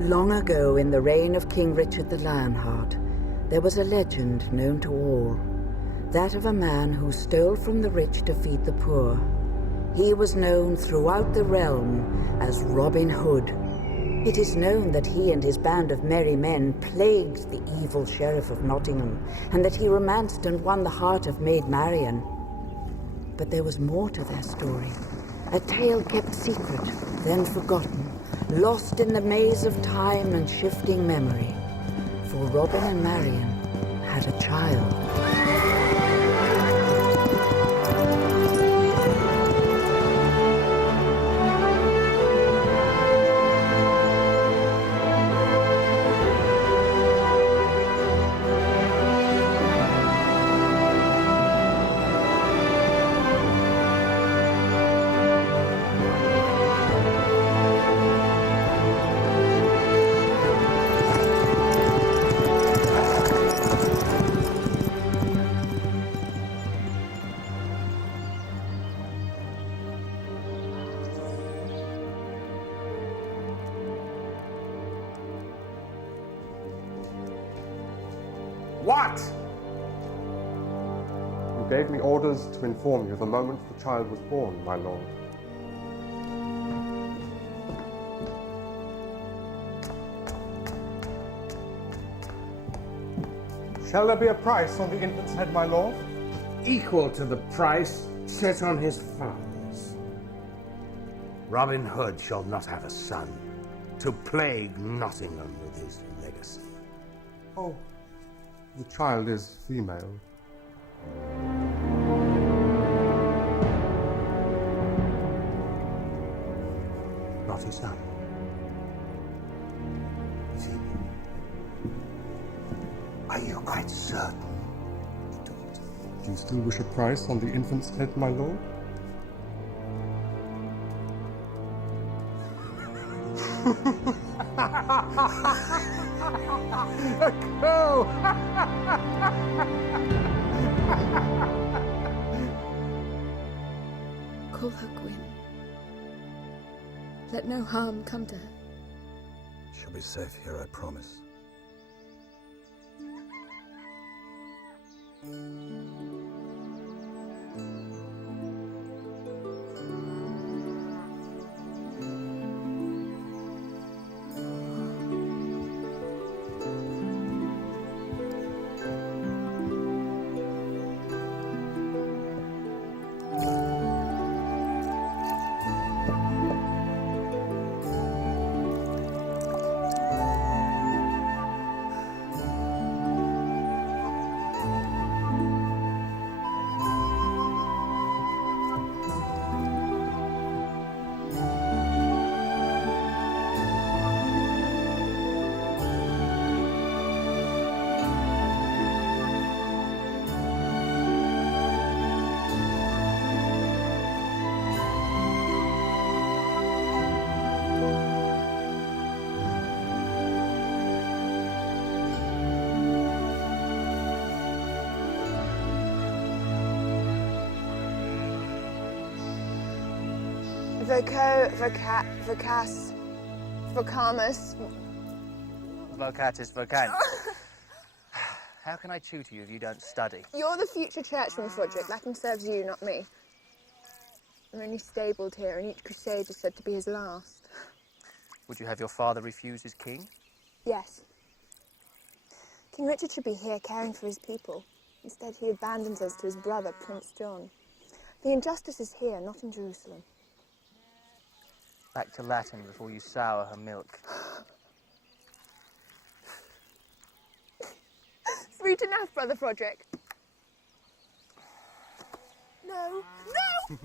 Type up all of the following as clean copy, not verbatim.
Long ago, in the reign of King Richard the Lionheart, there was a legend known to all, that of a man who stole from the rich to feed the poor. He was known throughout the realm as Robin Hood. It is known that he and his band of merry men plagued the evil Sheriff of Nottingham, and that he romanced and won the heart of Maid Marian. But there was more to their story, a tale kept secret, then forgotten, lost in the maze of time and shifting memory. For Robin and Marian had a child. What? You gave me orders to inform you the moment the child was born, my lord. Shall there be a price on the infant's head, my lord? Equal to the price set on his father's. Robin Hood shall not have a son to plague Nottingham with his legacy. Oh, the child is female. Not his son. Is he? Are you quite certain? Do you still wish a price on the infant's head, my lord? A cow! Call her Gwyn. Let no harm come to her. She'll be safe here, I promise. Vocas, Vocamus. Vocatus vocans. How can I tutor you if you don't study? You're the future churchman, Froderick. Latin serves you, not me. I'm only stabled here, and each crusade is said to be his last. Would you have your father refuse as king? Yes. King Richard should be here caring for his people. Instead, he abandons us to his brother, Prince John. The injustice is here, not in Jerusalem. Back to Latin before you sour her milk. Sweet enough, Brother Froderick. No. No! No,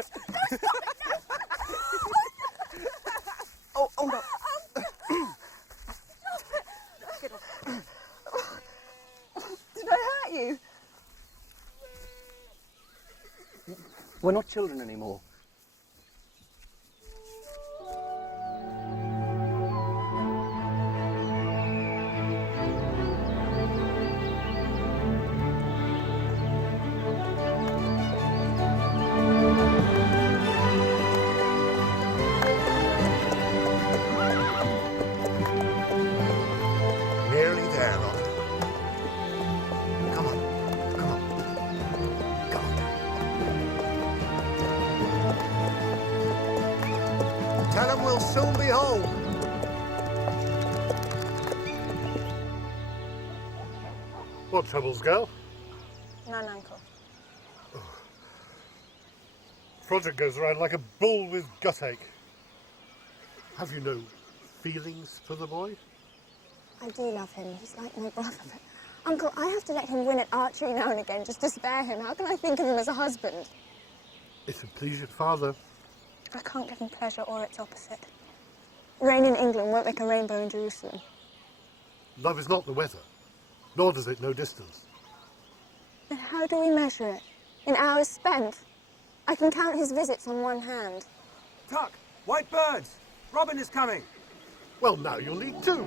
stop it, no! Oh, no. Did I hurt you? We're not children anymore. We'll soon be home. What troubles, girl? None, Uncle. Froderick goes around like a bull with guttache. Have you no feelings for the boy? I do love him. He's like my brother. But, Uncle, I have to let him win at archery now and again just to spare him. How can I think of him as a husband? If it please your father. I can't give him pleasure or its opposite. Rain in England won't make a rainbow in Jerusalem. Love is not the weather, nor does it know distance. Then how do we measure it? In hours spent? I can count his visits on one hand. Tuck! White birds! Robin is coming! Well, now you'll need two.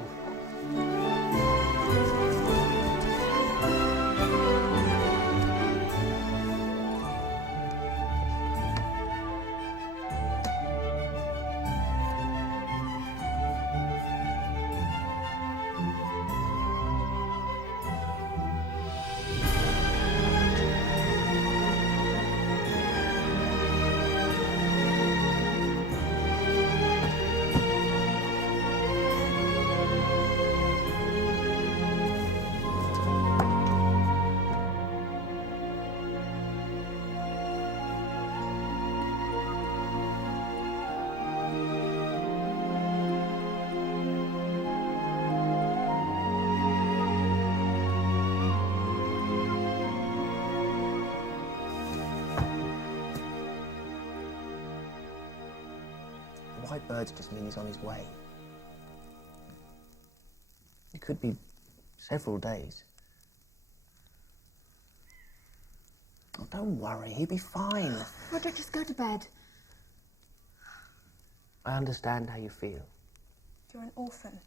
White birds just mean he's on his way. It could be several days. Oh, don't worry, he'll be fine. Roderick, just go to bed. I understand how you feel. You're an orphan.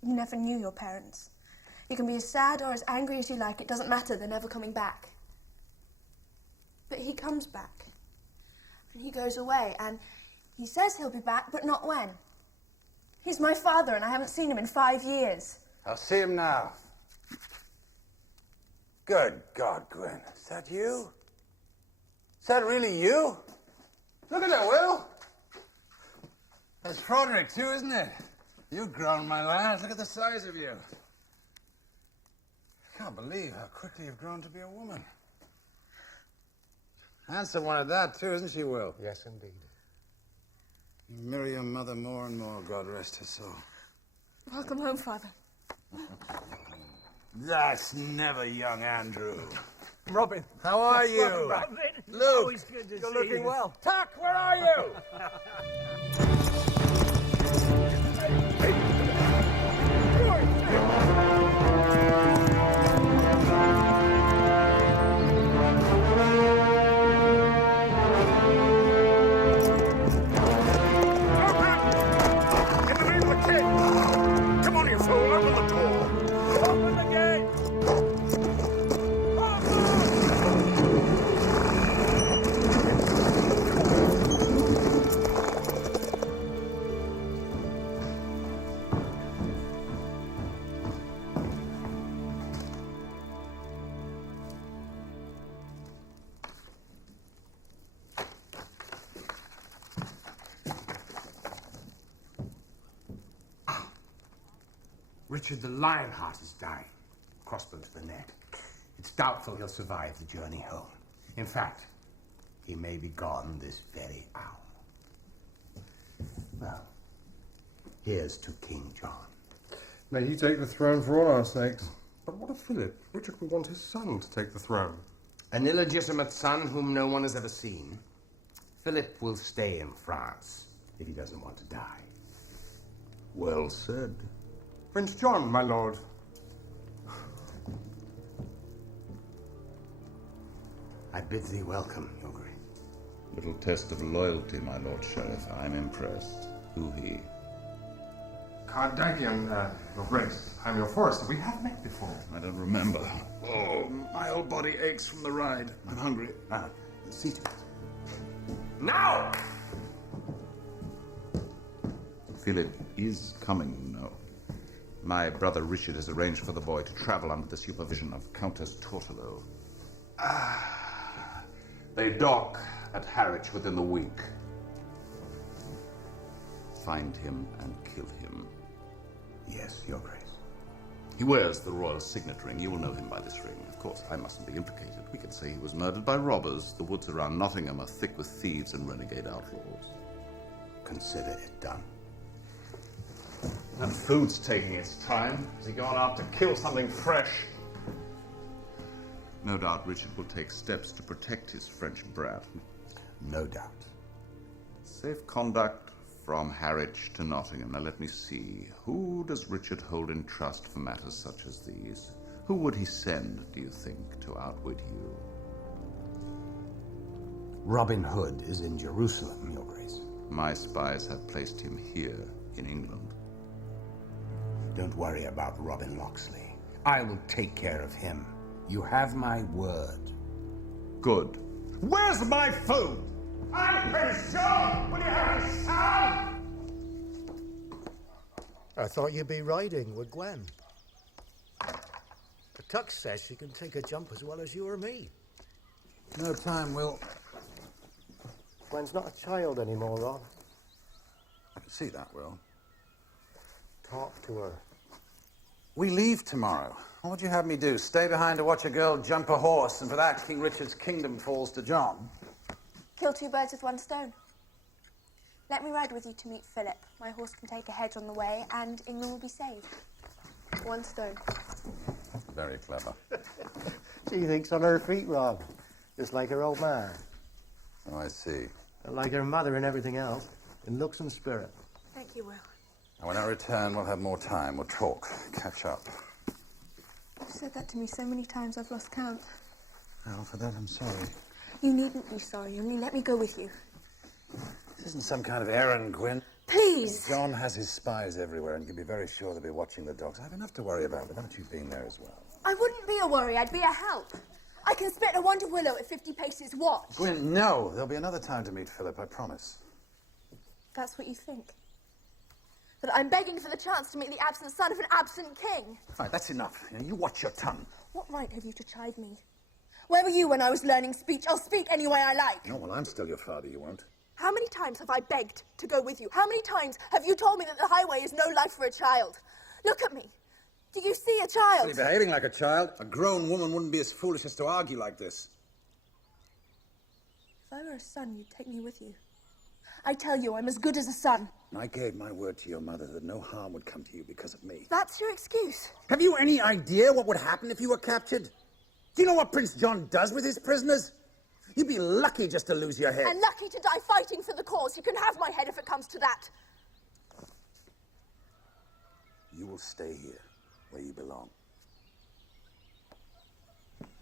You never knew your parents. You can be as sad or as angry as you like. It doesn't matter. They're never coming back. But he comes back. And he goes away. And he says he'll be back, but not when. He's my father, and I haven't seen him in 5 years. I'll see him now. Good God, Gwen. Is that you? Is that really you? Look at that, Will. That's Froderick, too, isn't it? You've grown, my lad. Look at the size of you. I can't believe how quickly you've grown to be a woman. Handsome one at that, too, isn't she, Will? Yes, indeed. You mirror your mother more and more, God rest her soul. Welcome home, Father. That's never young Andrew. Robin! How are you? Welcome back. Luke! Always good to You're looking well. Tuck, where are you? In the name of the king! Come on, you fool, open the door! Open the gate! Richard the Lionheart is dying. Crossbow to the neck. It's doubtful he'll survive the journey home. In fact, he may be gone this very hour. Well, here's to King John. May he take the throne for all our sakes. But what of Philip? Richard will want his son to take the throne. An illegitimate son whom no one has ever seen. Philip will stay in France if he doesn't want to die. Well said. Prince John, my lord. I bid thee welcome, Your Grace. Little test of loyalty, my Lord Sheriff. I'm impressed. Who he? Cardagian, Your Grace. I'm your forester. We have met before. I don't remember. Oh, my whole body aches from the ride. I'm hungry. See to it. Now! Philip is coming, you know. My brother Richard has arranged for the boy to travel under the supervision of Countess Tortolo. They dock at Harwich within the week. find him and kill him. Yes, Your Grace. He wears the royal signet ring. You will know him by this ring. Of course, I mustn't be implicated. We can say he was murdered by robbers. The woods around Nottingham are thick with thieves and renegade outlaws. Consider it done. That food's taking its time. Has he gone out to kill something fresh? No doubt Richard will take steps to protect his French brat. No doubt. Safe conduct from Harwich to Nottingham. Now let me see. Who does Richard hold in trust for matters such as these? Who would he send, do you think, to outwit you? Robin Hood is in Jerusalem, Your Grace. My spies have placed him here in England. Don't worry about Robin Locksley. I will take care of him. You have my word. Good. Where's my food? I'm Prince John! Will you have me son? I thought you'd be riding with Gwen. The Tux says she can take a jump as well as you or me. No time, Will. Gwen's not a child anymore, Ron. I can see that, Will. Talk to her. We leave tomorrow. What would you have me do? Stay behind to watch a girl jump a horse, and for that, King Richard's kingdom falls to John? Kill two birds with one stone. Let me ride with you to meet Philip. My horse can take a hedge on the way, and England will be saved. One stone. Very clever. She thinks on her feet, Rob. Just like her old man. Oh, I see. And like her mother and everything else, in looks and spirit. Thank you, Will. And when I return, we'll have more time. We'll talk, catch up. You've said that to me so many times I've lost count. Well, for that, I'm sorry. You needn't be sorry, only let me go with you. This isn't some kind of errand, Gwyn. Please! John has his spies everywhere, and you can be very sure they'll be watching the dogs. I have enough to worry about without you being there as well. I wouldn't be a worry, I'd be a help. I can split a wonder willow at 50 paces. Watch. Gwyn, no. There'll be another time to meet Philip, I promise. That's what you think. That I'm begging for the chance to meet the absent son of an absent king. Fine, that's enough. You watch your tongue. What right have you to chide me? Where were you when I was learning speech? I'll speak any way I like. No, well, I'm still your father, you won't. How many times have I begged to go with you? How many times have you told me that the highway is no life for a child? Look at me. Do you see a child? You're behaving like a child. A grown woman wouldn't be as foolish as to argue like this. If I were a son, you'd take me with you. I tell you, I'm as good as a son. I gave my word to your mother that no harm would come to you because of me. That's your excuse. Have you any idea what would happen if you were captured? Do you know what Prince John does with his prisoners? You'd be lucky just to lose your head. And lucky to die fighting for the cause. You can have my head if it comes to that. You will stay here, where you belong.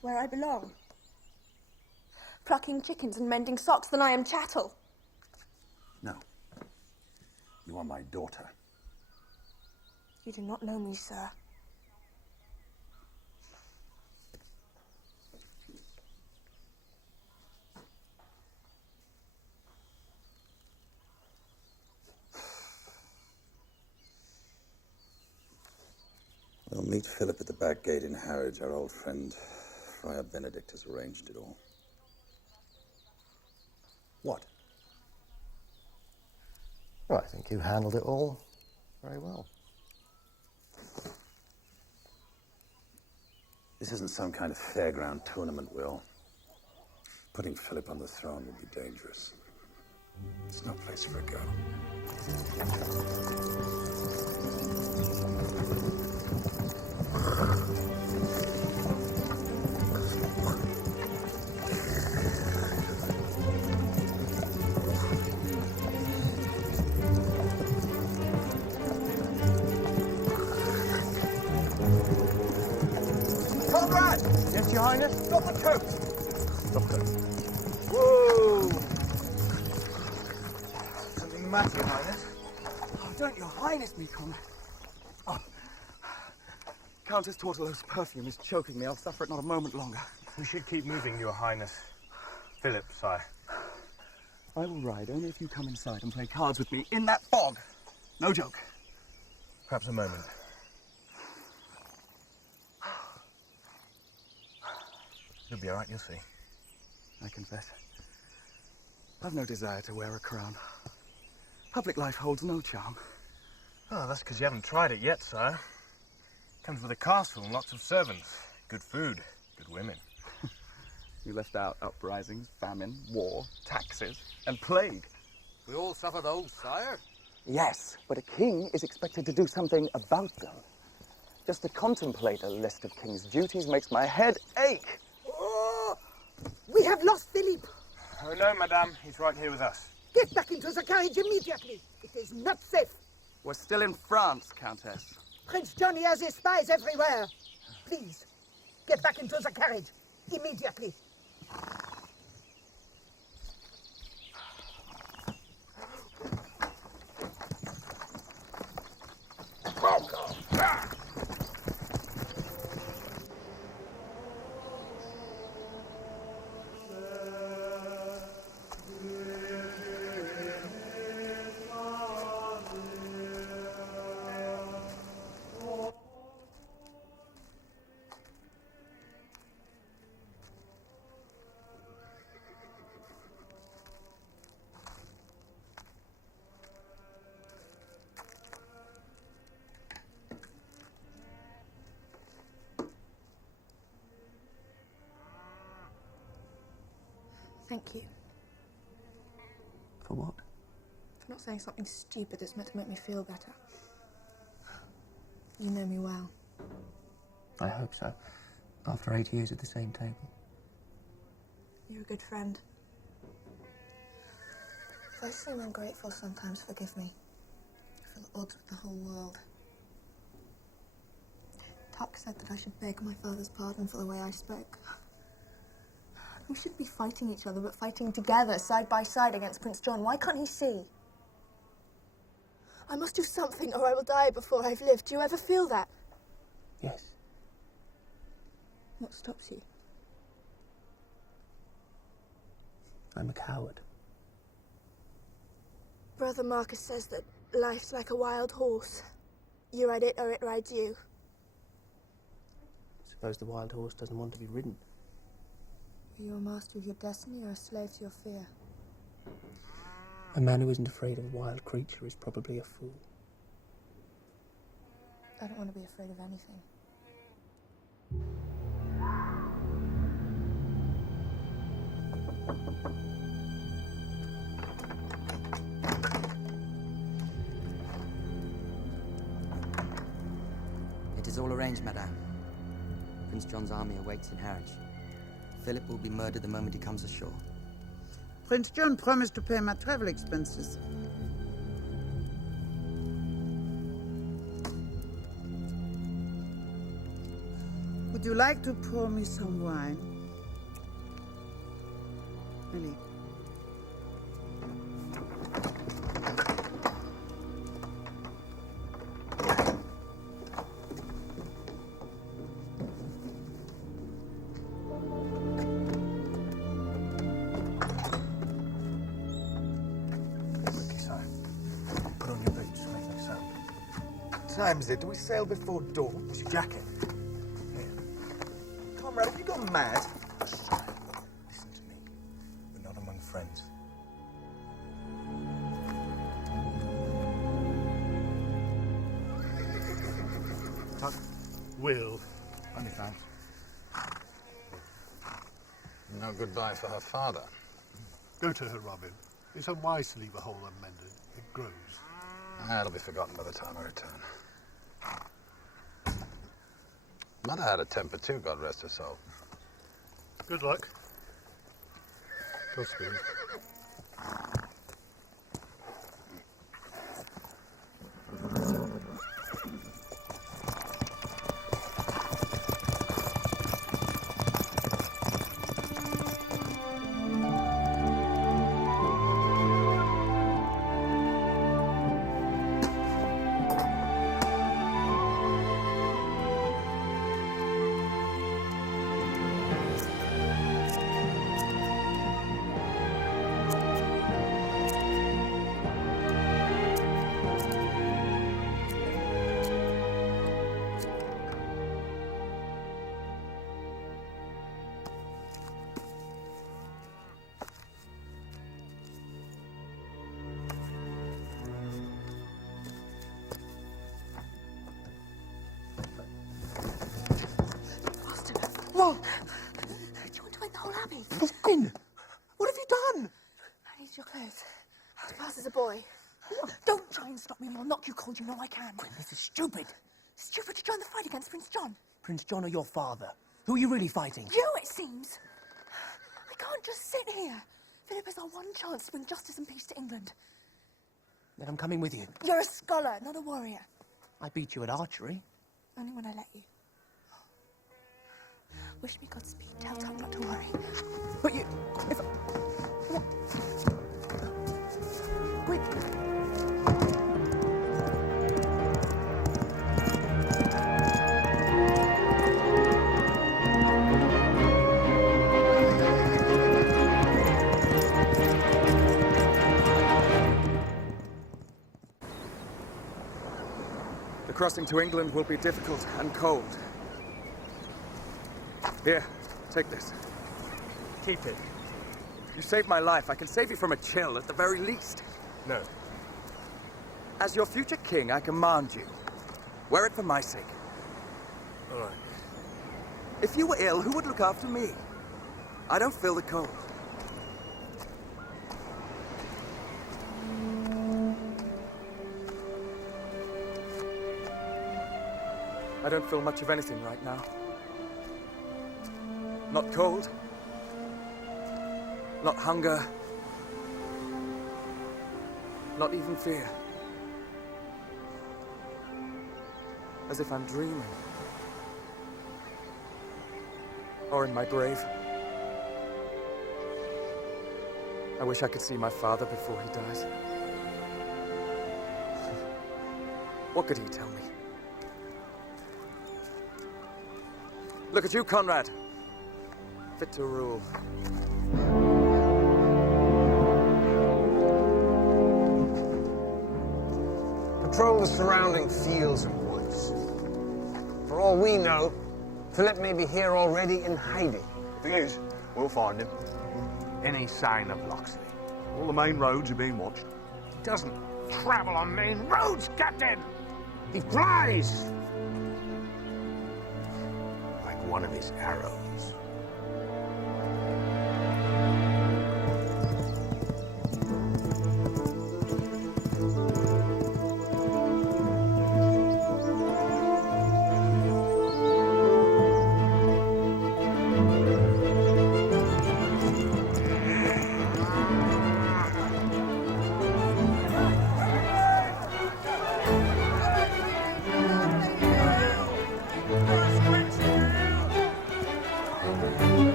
Where I belong. Plucking chickens and mending socks, then I am chattel. No. You are my daughter. You do not know me, sir. We'll meet Philip at the back gate in Harwich. Our old friend, Friar Benedict, has arranged it all. What? Well, I think you handled it all very well. This isn't some kind of fairground tournament, Will. Putting Philip on the throne would be dangerous. It's no place for a girl. Comrade! Yes, Your Highness? Stop the coat! Doctor. Woo! Something the matter, Your Highness? Oh, don't Your Highness me, comrade. Oh. Countess Tortolo's perfume is choking me. I'll suffer it not a moment longer. We should keep moving, Your Highness. Philip, sire. I will ride only if you come inside and play cards with me in that fog. No joke. Perhaps a moment. You'll be all right, you'll see. I confess, I've no desire to wear a crown. Public life holds no charm. Oh, that's because you haven't tried it yet, sire. Comes with a castle and lots of servants. Good food, good women. You left out uprisings, famine, war, taxes, and plague. We all suffer those, sire. Yes, but a king is expected to do something about them. Just to contemplate a list of king's duties makes my head ache. Oh, we have lost Philip. Oh, no, madame. He's right here with us. Get back into the carriage immediately. It is not safe. We're still in France, Countess. Prince Johnny has his spies everywhere. Please, get back into the carriage immediately. Thank you For what? for not saying something stupid that's meant to make me feel better. You know me well. I hope so. After 8 years at the same table. You're a good friend. If I seem ungrateful sometimes, forgive me. I feel at odds with the whole world. Tuck said that I should beg my father's pardon for the way I spoke. We shouldn't be fighting each other, but fighting together, side by side against Prince John. Why can't he see? I must do something or I will die before I've lived. Do you ever feel that? Yes. What stops you? I'm a coward. Brother Marcus says that life's like a wild horse. You ride it or it rides you. Suppose the wild horse doesn't want to be ridden. Are you a master of your destiny or a slave to your fear? A man who isn't afraid of a wild creature is probably a fool. I don't want to be afraid of anything. It is all arranged, madame. Prince John's army awaits in Harwich. Philip will be murdered the moment he comes ashore. Prince John promised to pay my travel expenses. Would you like to pour me some wine? Really? Time is it? Do we sail before dawn? What's your jacket? Here. Comrade, have you gone mad? Listen to me. We're not among friends. Tuck? Will. Many thanks. No goodbye for her father. Go to her, Robin. It's unwise to leave a hole unmended. It grows. It'll be forgotten by the time I return. Mother had a temper too, God rest her soul. Good luck. Godspeed. class as a boy. Don't try and stop me, or I'll knock you cold. You know I can. Gwen, this is stupid. Stupid to join the fight against Prince John. Prince John or your father? Who are you really fighting? You, it seems. I can't just sit here. Philip is our one chance to bring justice and peace to England. Then I'm coming with you. You're a scholar, not a warrior. I beat you at archery. Only when I let you. Wish me Godspeed. Tell Tom not to worry. But you... If Quick! The crossing to England will be difficult and cold. Here, take this. Keep it. You saved my life. I can save you from a chill at the very least. No. As your future king, I command you. Wear it for my sake. All right. If you were ill, who would look after me? I don't feel the cold. I don't feel much of anything right now. Not cold. Not hunger. Not even fear. As if I'm dreaming. Or in my grave. I wish I could see my father before he dies. What could he tell me? Look at you, Conrad. Fit to rule. Patrol the surrounding fields and woods. For all we know, Philip may be here already in hiding. If he is, we'll find him. Any sign of Locksley? All the main roads are being watched. He doesn't travel on main roads, Captain! He flies! Like one of his arrows.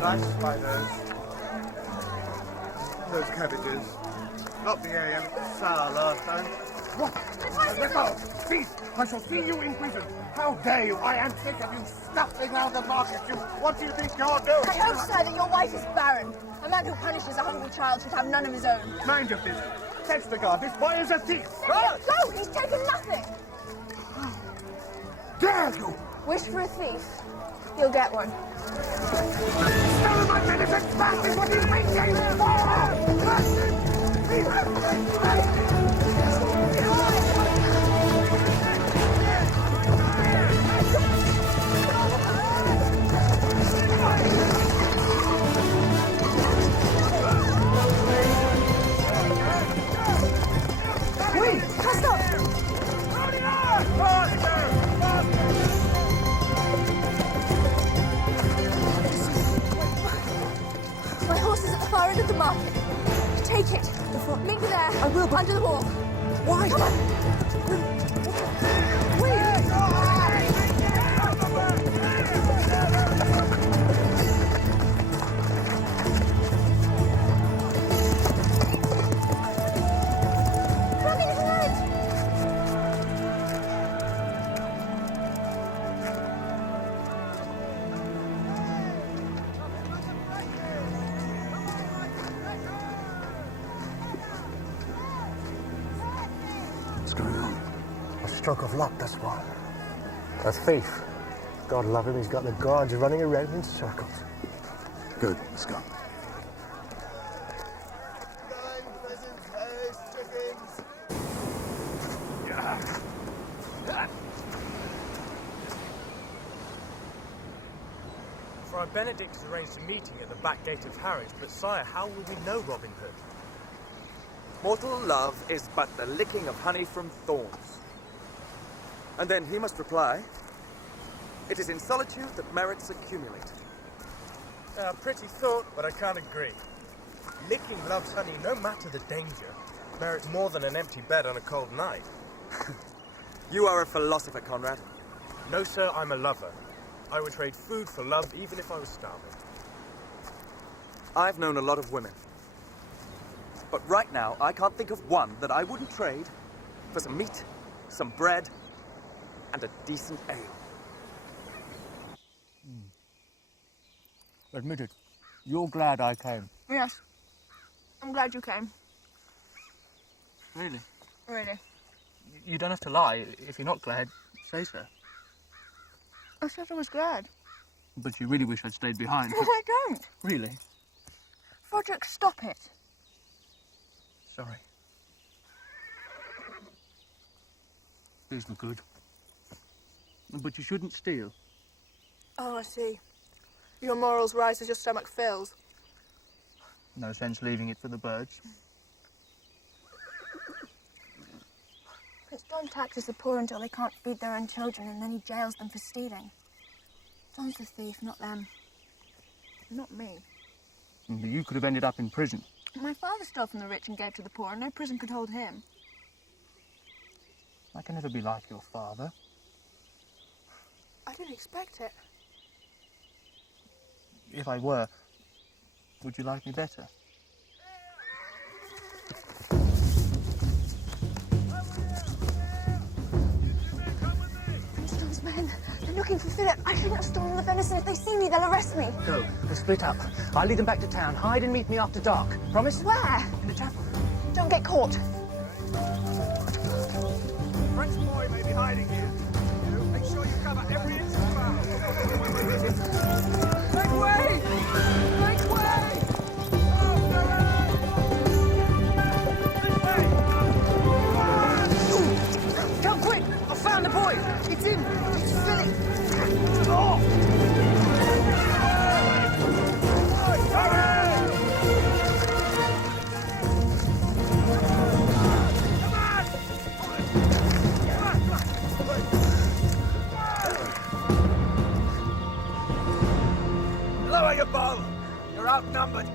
Nice spiders. Those cabbages. Not the AM, sour last time. What? Let go! Cease! I shall see you in prison. How dare you? I am sick of you stuffing around the market. What do you think you're doing? I hope, sir, that your wife is barren. A man who punishes a hungry child should have none of his own. Mind your business. Catch the guard. This boy is a thief. Go! He's taken nothing! Dare you! Wish for a thief. You'll get one. Stolen my benefits back is what he's waiting Wait! Cast off! My horse is at the far end of the market. Take it. Meet me there. I will, but... Under the wall. Why? Come on. What's going on? stroke of luck, that's what. A thief. God love him, he's got the guards running around in circles. Good, let's go. Friar Benedict has arranged a meeting at the back gate of Harwich, but sire, how will we know Robin Hood? Mortal love is but the licking of honey from thorns. And then he must reply, it is in solitude that merits accumulate. Pretty thought, but I can't agree. Licking love's honey, no matter the danger, merits more than an empty bed on a cold night. You are a philosopher, Conrad. No, sir, I'm a lover. I would trade food for love, even if I was starving. I've known a lot of women. But right now, I can't think of one that I wouldn't trade for some meat, some bread, and a decent ale. Admit it. You're glad I came. Yes. I'm glad you came. Really? Really. You don't have to lie. If you're not glad, say so. I said I was glad. But you really wish I'd stayed behind. No, I don't. Really? Froderick, stop it. Sorry. Isn't good. But you shouldn't steal. Oh, I see. Your morals rise as your stomach fills. No sense leaving it for the birds. Prince John taxes the poor until they can't feed their own children, and then he jails them for stealing. John's the thief, not them. Not me. You could have ended up in prison. My father stole from the rich and gave to the poor, and no prison could hold him. I can never be like your father. I didn't expect it. If I were, would you like me better? Prince John's men, they're looking for Philip. I shouldn't have stolen the venison. If they see me, they'll arrest me. Go. We'll split up. I'll lead them back to town. Hide and meet me after dark. Promise? Where? In the chapel. Don't get caught. French boy may be hiding here. Make sure you cover every inch of the ground. Make way! Make way! Come quick! I found the boy! It's him! It's Philip! Oh! Lower your bow! You're outnumbered.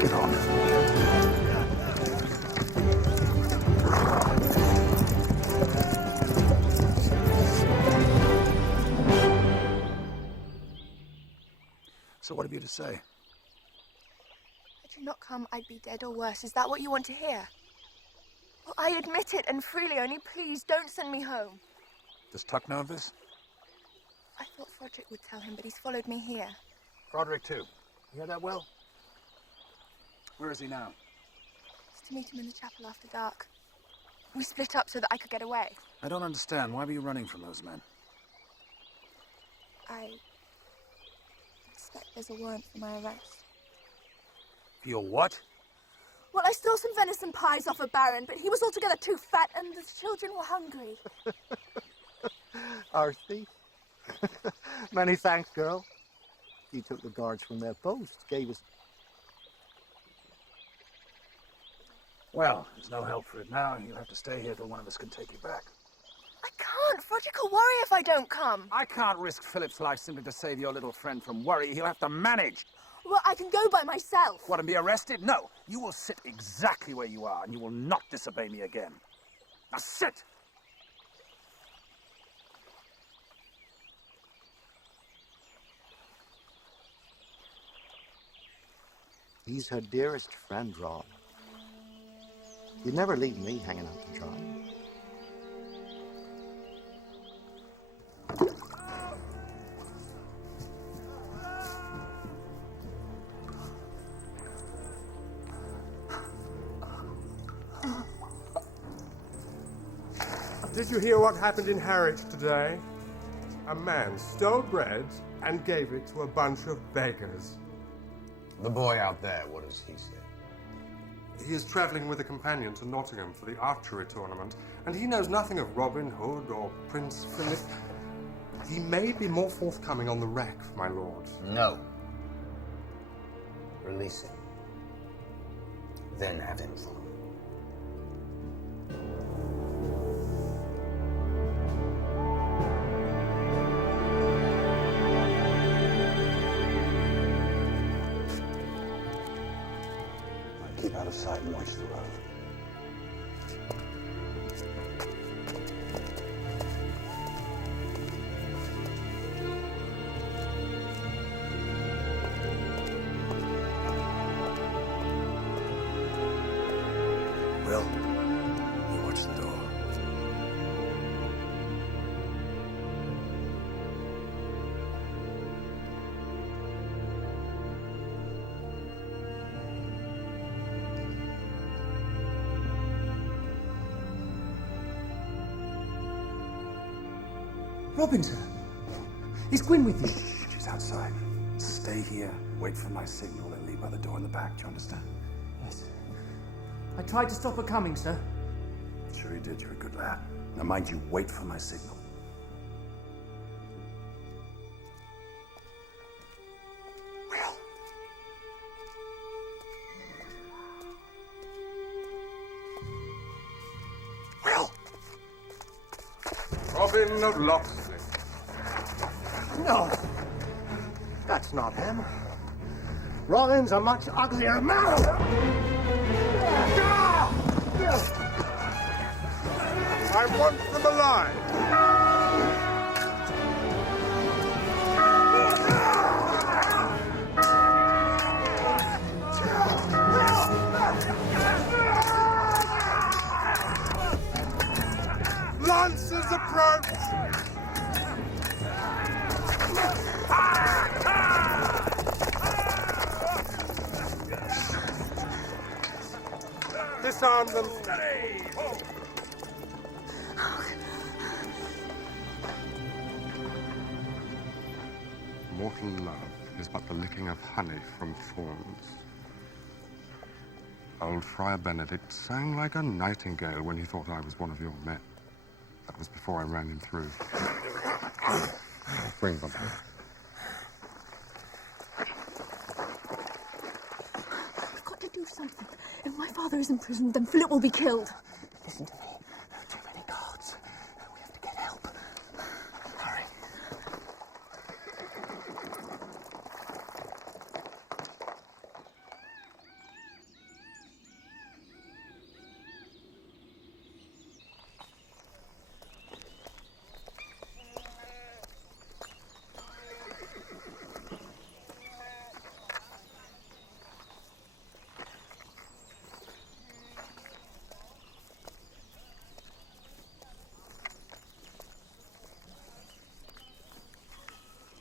Get on. So what have you to say? Had you not come, I'd be dead or worse. Is that what you want to hear? Well, I admit it, and freely, only please don't send me home. Does Tuck know of this? I thought Froderick would tell him, but he's followed me here. Broderick, too. You hear that well? Where is he now? It's to meet him in the chapel after dark. We split up so that I could get away. I don't understand. Why were you running from those men? I suspect there's a warrant for my arrest. For your what? Well, I stole some venison pies off a baron, but he was altogether too fat, and the children were hungry. Our thief. Many thanks, girl. You took the guards from their posts, gave us... Well, there's no help for it now. You'll have to stay here till one of us can take you back. I can't. Froderick will worry if I don't come. I can't risk Philip's life simply to save your little friend from worry. He'll have to manage. Well, I can go by myself. What, and be arrested? No. You will sit exactly where you are, and you will not disobey me again. Now sit! He's her dearest friend, Rob. You'd never leave me hanging out to dry. Did you hear what happened in Harwich today? A man stole bread and gave it to a bunch of beggars. The boy out there, what does he say? He is travelling with a companion to Nottingham for the archery tournament, and he knows nothing of Robin Hood or Prince Philip. He may be more forthcoming on the rack, my lord. No. Release him. Then have him for me. Keep out of sight and watch the road. Will, you watch the door. Robin, sir. Is Gwyn with you? She's outside. Stay here, wait for my signal, and leave by the door in the back. Do you understand? Yes. I tried to stop her coming, sir. Sure you did. You're a good lad. Now mind you, wait for my signal. Robin of Locksley. No, that's not him. Robin's a much uglier man. I want them alive. Lancers approach! Disarm them. Mortal love is but the licking of honey from thorns. Old Friar Benedict sang like a nightingale when he thought I was one of your men. That was before I ran him through. Bring them. We've got to do something. If my father is in prison, then Philip will be killed. Listen to me. Too many guards. We have to get help. Hurry.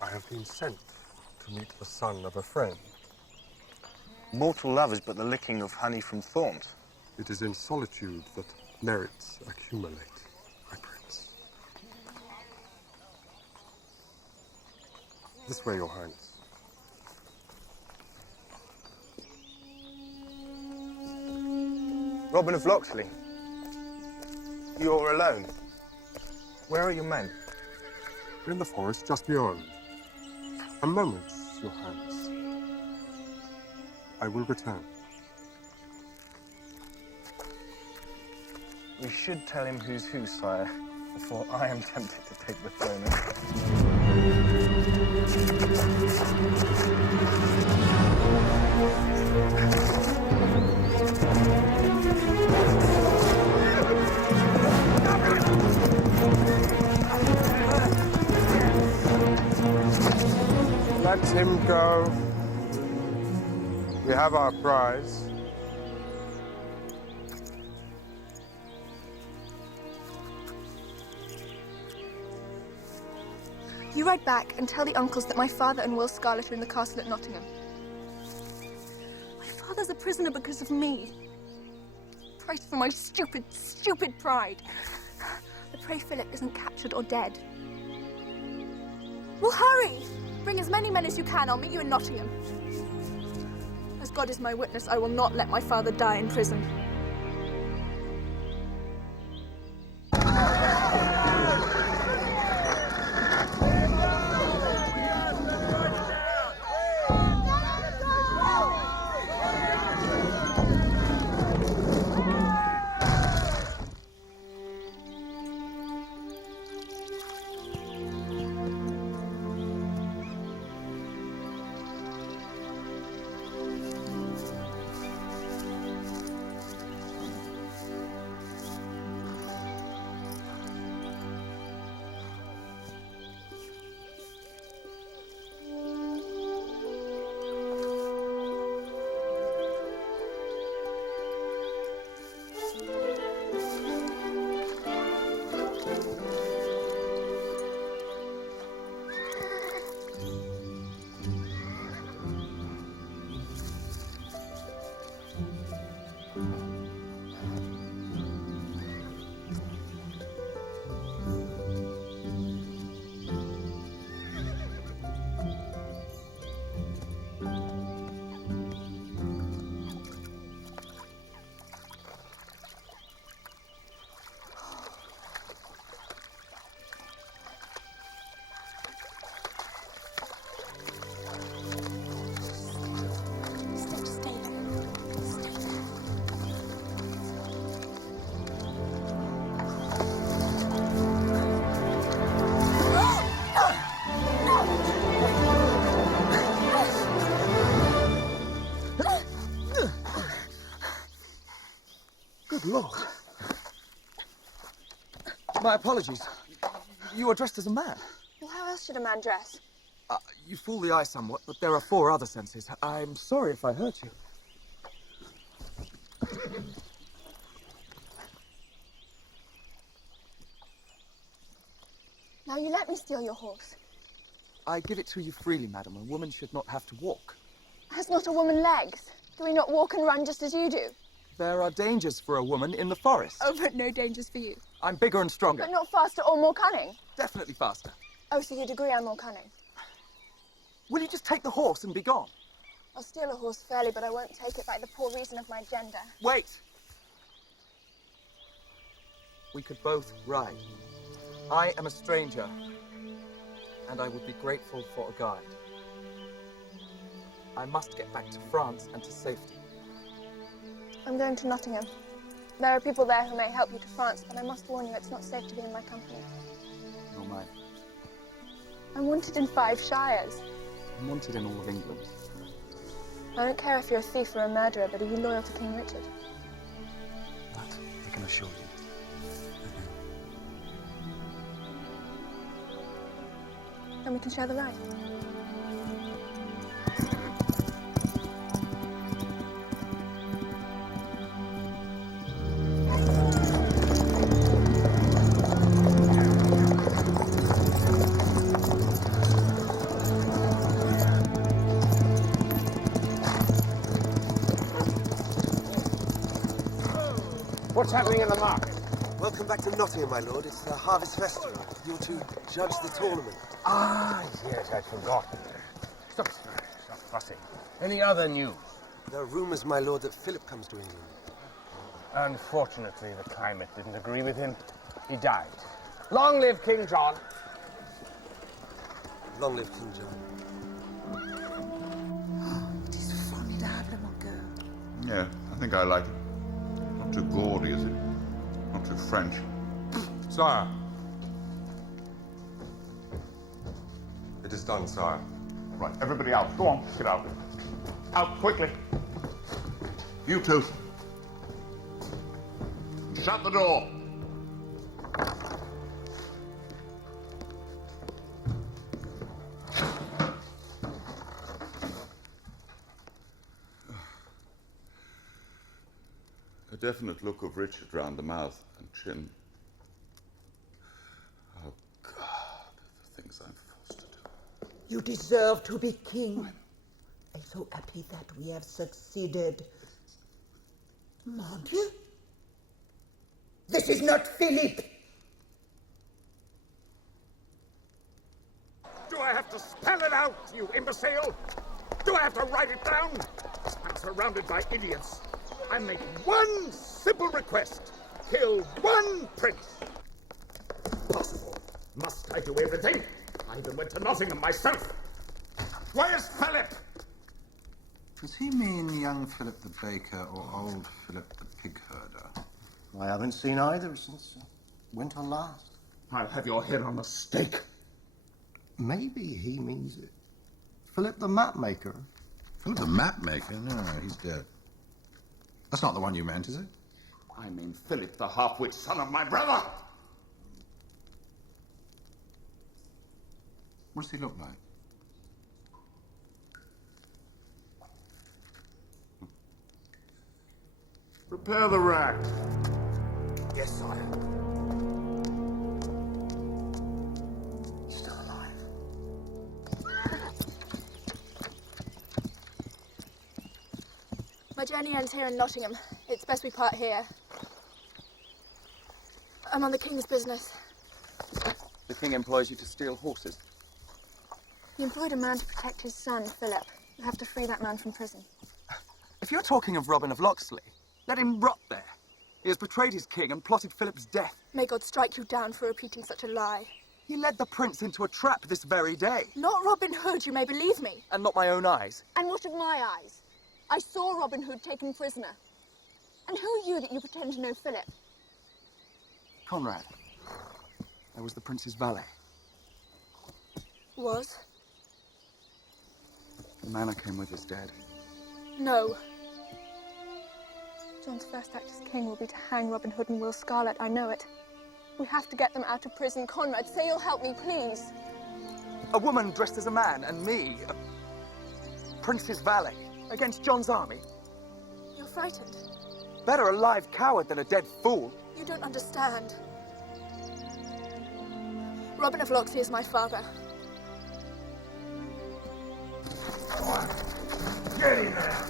I have been sent to meet the son of a friend. Mortal love is but the licking of honey from thorns. It is in solitude that merits accumulate, my prince. This way, your highness. Robin of Locksley, you're alone. Where are your men? In the forest just beyond. A moment, your highness. I will return. We should tell him who's who, sire, before I am tempted to take the throne. Let him go. We have our prize. You ride back and tell the uncles that my father and Will Scarlet are in the castle at Nottingham. My father's a prisoner because of me. Price for my stupid, stupid pride. But pray Philip isn't captured or dead. Well, hurry! Bring as many men as you can. I'll meet you in Nottingham. As God is my witness, I will not let my father die in prison. Good Lord. My apologies. You were dressed as a man. Well, how else should a man dress? You fool the eye somewhat, but there are 4 other senses. I'm sorry if I hurt you. Now you let me steal your horse. I give it to you freely, madam. A woman should not have to walk. Has not a woman legs? Do we not walk and run just as you do? There are dangers for a woman in the forest. Oh, but no dangers for you. I'm bigger and stronger. But not faster or more cunning? Definitely faster. Oh, so you'd agree I'm more cunning? Will you just take the horse and be gone? I'll steal a horse fairly, but I won't take it by the poor reason of my gender. Wait! We could both ride. I am a stranger, and I would be grateful for a guide. I must get back to France and to safety. I'm going to Nottingham. There are people there who may help you to France, but I must warn you, it's not safe to be in my company. Nor mine. I'm wanted in 5 shires. I'm wanted in all of England. I don't care if you're a thief or a murderer, but are you loyal to King Richard? That I can assure you. Then we can share the ride. What's happening in the market? Welcome back to Nottingham, my lord. It's the Harvest Festival. You're to judge the tournament. Ah, yes, I'd forgotten. Stop fussing. Any other news? There are rumours, my lord, that Philip comes to England. Unfortunately, the climate didn't agree with him. He died. Long live King John. Long live King John. It is formidable, mon cœur. Yeah, I think I like it. Not too gaudy, is it? Not too French. Sire. It is done, sire. Right, everybody out. Go on, get out. Out, quickly. You two. Shut the door. A definite look of Richard round the mouth and chin. Oh, God, the things I'm forced to do. You deserve to be king. I'm so happy that we have succeeded. Mon Dieu. This is not Philip. Do I have to spell it out, you imbecile? Do I have to write it down? I'm surrounded by idiots. I make one simple request. Kill one prince. Possible. Must I do everything? I even went to Nottingham myself. Where's Philip? Does he mean young Philip the baker or old Philip the pig herder? I haven't seen either since winter last. I'll have your head on a stake. Maybe he means it. Philip the map maker. Philip the map maker? No, he's dead. That's not the one you meant, is it? I mean Philip, the half-wit son of my brother. What does he look like? Prepare the rack. Yes, sire. He's still alive. My journey ends here in Nottingham. It's best we part here. I'm on the King's business. The King employs you to steal horses. He employed a man to protect his son, Philip. You have to free that man from prison. If you're talking of Robin of Locksley, let him rot there. He has betrayed his king and plotted Philip's death. May God strike you down for repeating such a lie. He led the prince into a trap this very day. Not Robin Hood, you may believe me. And not my own eyes. And what of my eyes? I saw Robin Hood taken prisoner. And who are you that you pretend to know Philip? Conrad. I was the prince's valet. Was? The man I came with is dead. No. John's first act as king will be to hang Robin Hood and Will Scarlet, I know it. We have to get them out of prison. Conrad, say you'll help me, please. A woman dressed as a man, and me, a prince's valet, against John's army. You're frightened. Better a live coward than a dead fool. You don't understand. Robin of Locksley is my father. Get in there.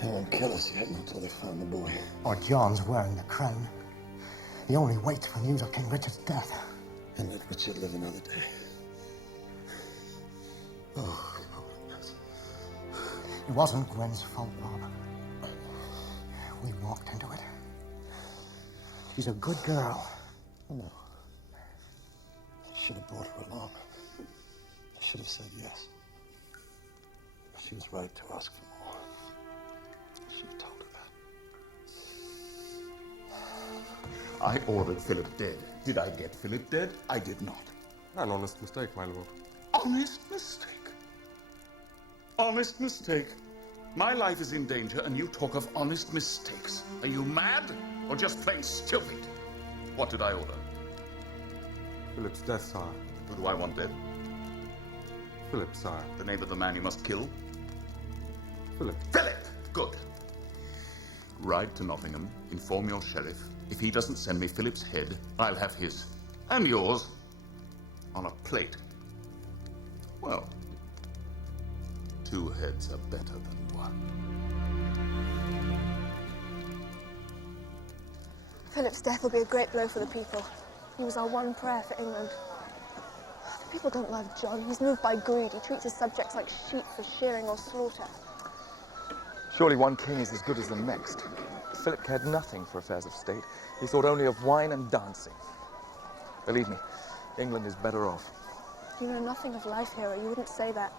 They won't kill us yet until they find the boy. Or John's wearing the crown. He only waits for news of King Richard's death. And let Richard live another day. Oh, goodness. It wasn't Gwen's fault, Rob. We walked into it. She's a good girl. I know. I should have brought her along. I should have said yes. She was right to ask for more. I should have told her that. I ordered Philip dead. Did I get Philip dead? I did not. An honest mistake, my lord. Honest mistake? Honest mistake? My life is in danger and you talk of honest mistakes. Are you mad or just plain stupid? What did I order? Philip's death, sire. Who do I want dead? Philip, sire. The name of the man you must kill? Philip. Philip! Good. Ride to Nottingham, inform your sheriff. If he doesn't send me Philip's head, I'll have his. And yours. On a plate. Well, 2 heads are better than 1. Philip's death will be a great blow for the people. He was our one prayer for England. The people don't love John. He's moved by greed. He treats his subjects like sheep for shearing or slaughter. Surely one king is as good as the next. Philip cared nothing for affairs of state. He thought only of wine and dancing. Believe me, England is better off. You know nothing of life, hero. You wouldn't say that.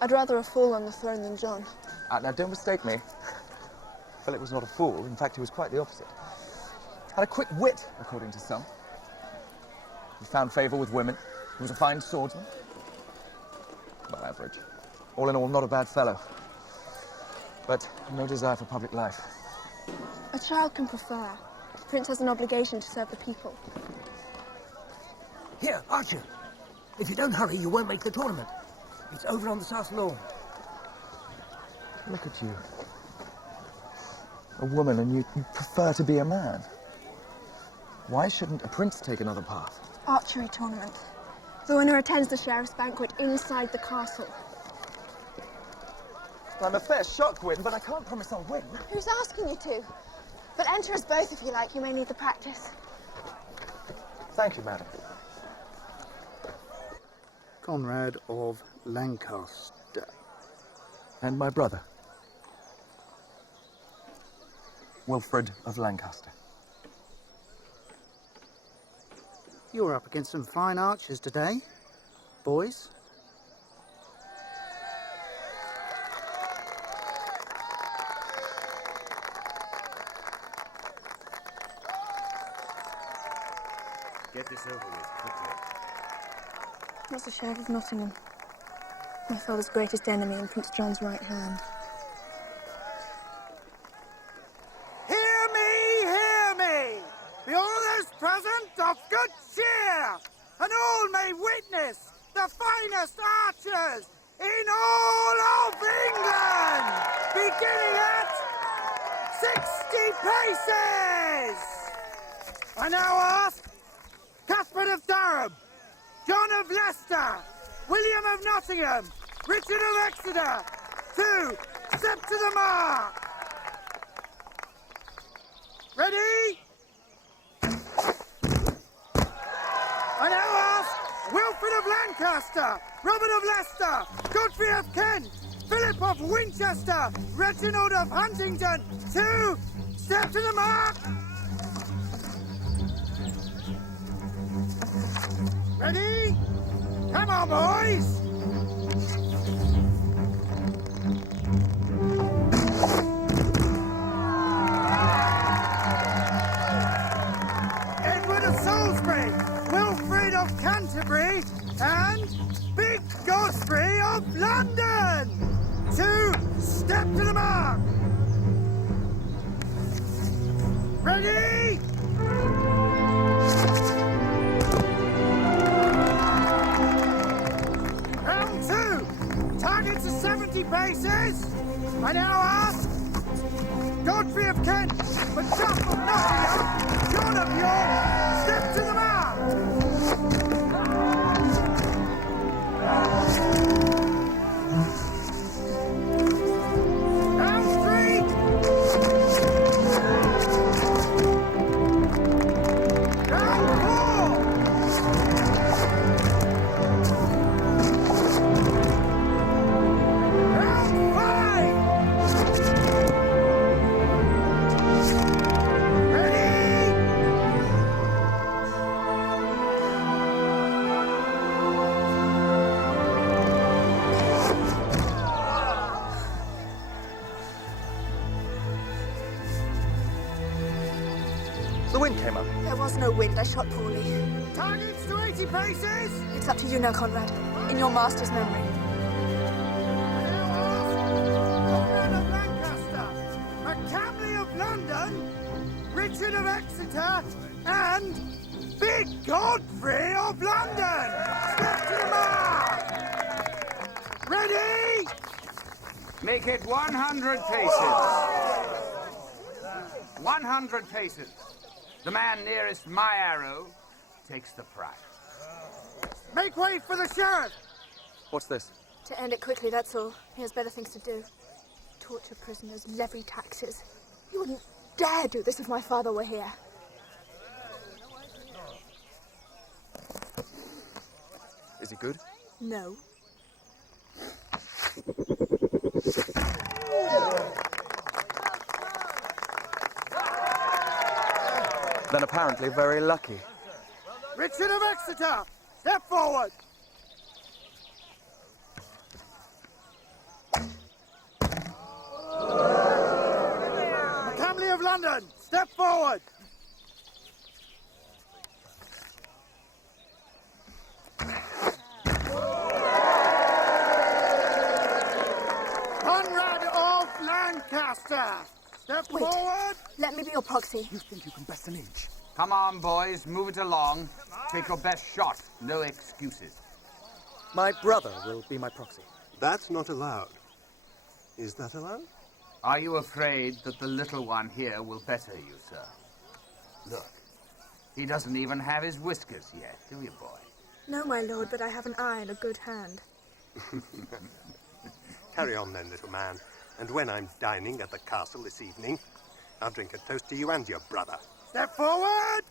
I'd rather a fool on the throne than John. Now, don't mistake me. Philip was not a fool. In fact, he was quite the opposite. Had a quick wit, according to some. He found favour with women. He was a fine swordsman. About average. All in all, not a bad fellow. But no desire for public life. A child can prefer. The prince has an obligation to serve the people. Here, Archer. If you don't hurry, you won't make the tournament. It's over on the South Lawn. Look at you. A woman, and you prefer to be a man. Why shouldn't a prince take another path? Archery tournament. The winner attends the sheriff's banquet inside the castle. I'm a fair shot, Gwyn, but I can't promise I'll win. Who's asking you to? But enter us both if you like. You may need the practice. Thank you, madam. Conrad of Lancaster. And my brother, Wilfred of Lancaster. You're up against some fine archers today, boys. Get this over with, quickly. That's the Sheriff of Nottingham. My father's greatest enemy and Prince John's right hand. Hear me! Be all those present of good cheer, and all may witness the finest archers in all of England, beginning at 60 paces! I now ask Cuthbert of Durham, John of Leicester, William of Nottingham, Richard of Exeter, to step to the mark. Ready? I now ask Wilfred of Lancaster, Robert of Leicester, Godfrey of Kent, Philip of Winchester, Reginald of Huntingdon, to step to the mark. Ready? Come on, boys! Edward of Salisbury, Wilfrid of Canterbury, and Big Godfrey of London! To step to the mark! Ready? Round two! Targets are 70 paces! I now ask Godfrey of Kent, Macduff of Nottingham, John of York, step to the mark! Round three! Round four! Round five! Ready? The wind came up. There was no wind. I shot poorly. Targets to 80 paces! It's up to you now, Conrad. In your master's memory. Conrad of Lancaster, MacTamley of London, Richard of Exeter, and Big Godfrey of London! Step to the mark! Ready? Make it 100 paces. 100 paces. The man nearest my arrow takes the prize. Make way for the sheriff! What's this? To end it quickly, that's all. He has better things to do. Torture prisoners, levy taxes. You wouldn't dare do this if my father were here. Is he good? No. Then apparently very lucky. Richard of Exeter, step forward! MacTamley of London, step forward! Conrad of Lancaster, step Wait. forward! Let me be your proxy. You think you can best an inch? Come on, boys, move it along. Take your best shot. No excuses. My brother will be my proxy. That's not allowed. Is that allowed? Are you afraid that the little one here will better you, sir? Look, he doesn't even have his whiskers yet, do you, boy? No, my lord, but I have an eye and a good hand. Carry on then, little man. And when I'm dining at the castle this evening, I'll drink a toast to you and your brother. Step forward!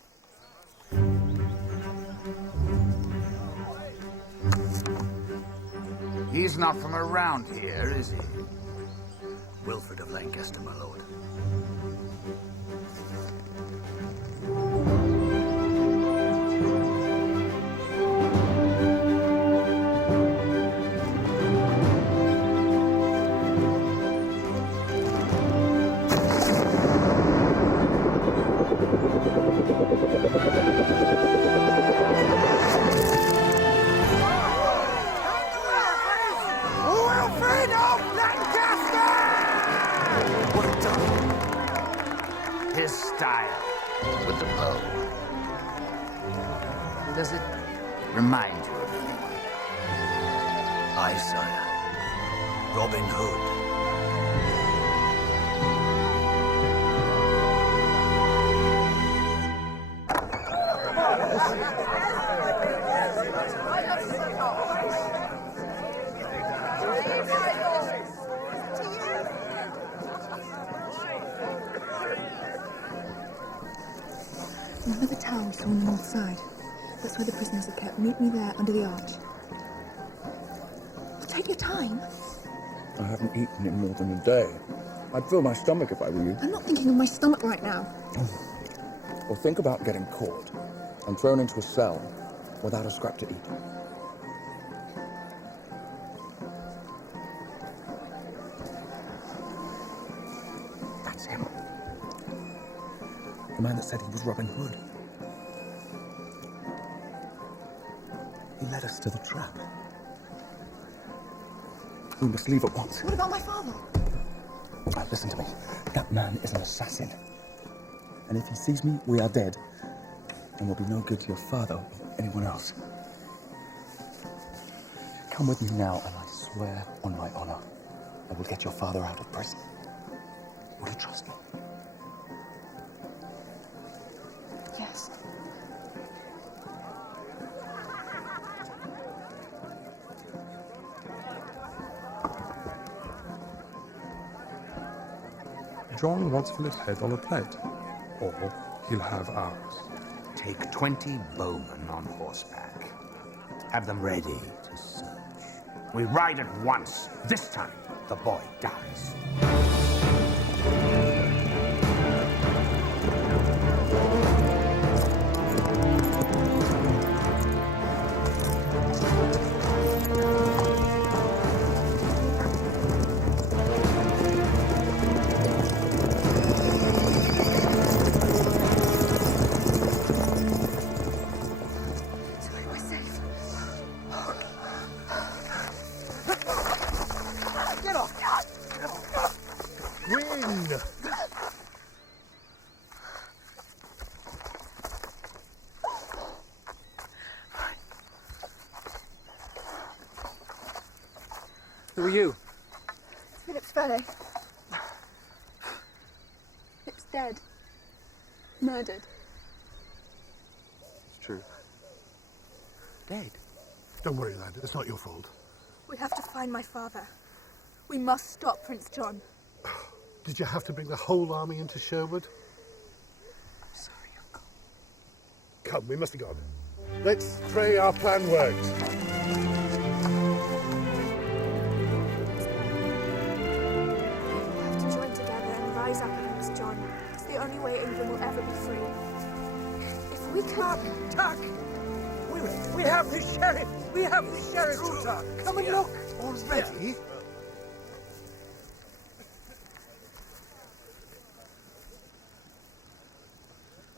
He's not from around here, is he? Wilfred of Lancaster, my lord. Wilfred of Lancaster! What a done. His style with the bow. Does it remind you of anyone? Aye, sire. Robin Hood. Remember the tower we saw on the north side? That's where the prisoners are kept. Meet me there under the arch. Well, take your time. I haven't eaten in more than a day. I'd fill my stomach if I were you. I'm not thinking of my stomach right now. Or think about getting caught and thrown into a cell without a scrap to eat. That's him. The man that said he was Robin Hood. He led us to the trap. We must leave at once. What about my father? Right, listen to me. That man is an assassin. And if he sees me, we are dead. And will be no good to your father or anyone else. Come with me now, and I swear on my honor, I will get your father out of prison. Will you trust me? Yes. John wants Philip's head on a plate, or he'll have ours. Take 20 bowmen on horseback. Have them ready to search. We ride at once. This time, the boy dies. Get off! Win! Who are you? It's Philip's valet. Philip's dead. Murdered. It's true. Dead? Don't worry, lad. It's not your fault. We have to find my father. We must stop Prince John. Did you have to bring the whole army into Sherwood? I'm sorry, Uncle. Come, we must have gone. Let's pray our plan works. We have to join together and rise up against John. It's the only way England will ever be free. If we can't... Tuck! We have the sheriff! We have the sheriff, Tuck! Come and look! Already?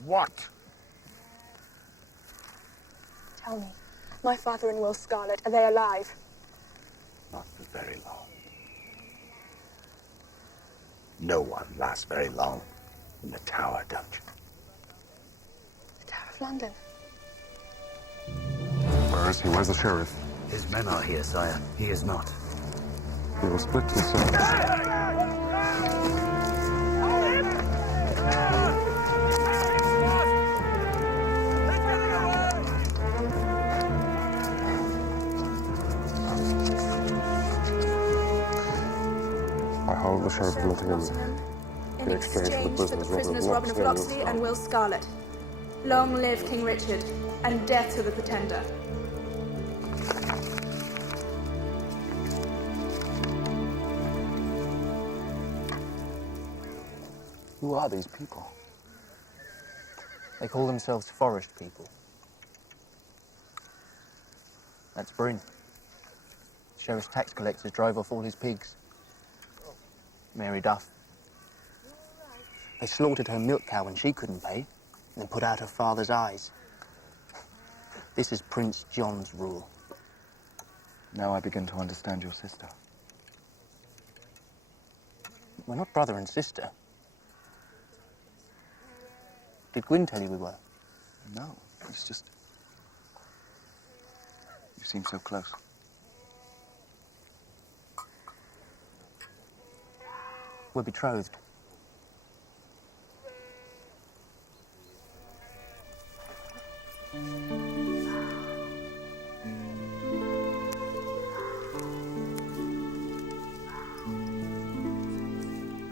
What? Tell me, my father and Will Scarlet, are they alive? Not for very long. No one lasts very long in the Tower dungeon. The Tower of London. Where is he? Where's the sheriff? His men are here, sire. He is not. We will split to six. I hold the Sheriff of Nottingham in exchange for the prisoners Robin of Locksley and Will Scarlet. Long live King Richard, and death to the Pretender. Who are these people? They call themselves forest people. That's Bryn. Sheriff's tax collectors drove off all his pigs. Mary Duff. They slaughtered her milk cow when she couldn't pay, and then put out her father's eyes. This is Prince John's rule. Now I begin to understand your sister. We're not brother and sister. Did Gwyn tell you we were? No, it's just... You seem so close. We're betrothed.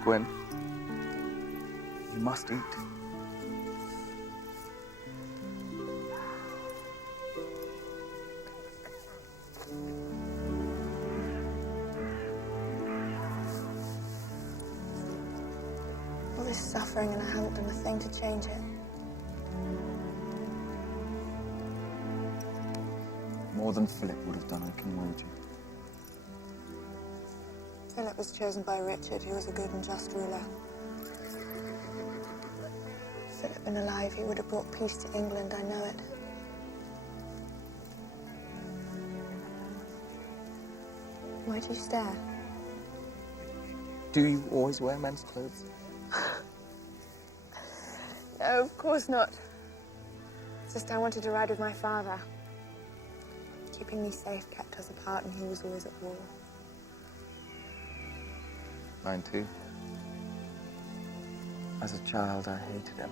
Gwyn, you must eat. All this suffering and I haven't done a thing to change it. More than Philip would have done, I can warn you. Philip was chosen by Richard, who was a good and just ruler. If Philip had been alive, he would have brought peace to England, I know it. Why do you stare? Do you always wear men's clothes? No, of course not. It's just I wanted to ride with my father. Keeping me safe kept us apart, and he was always at war. Mine too. As a child, I hated him.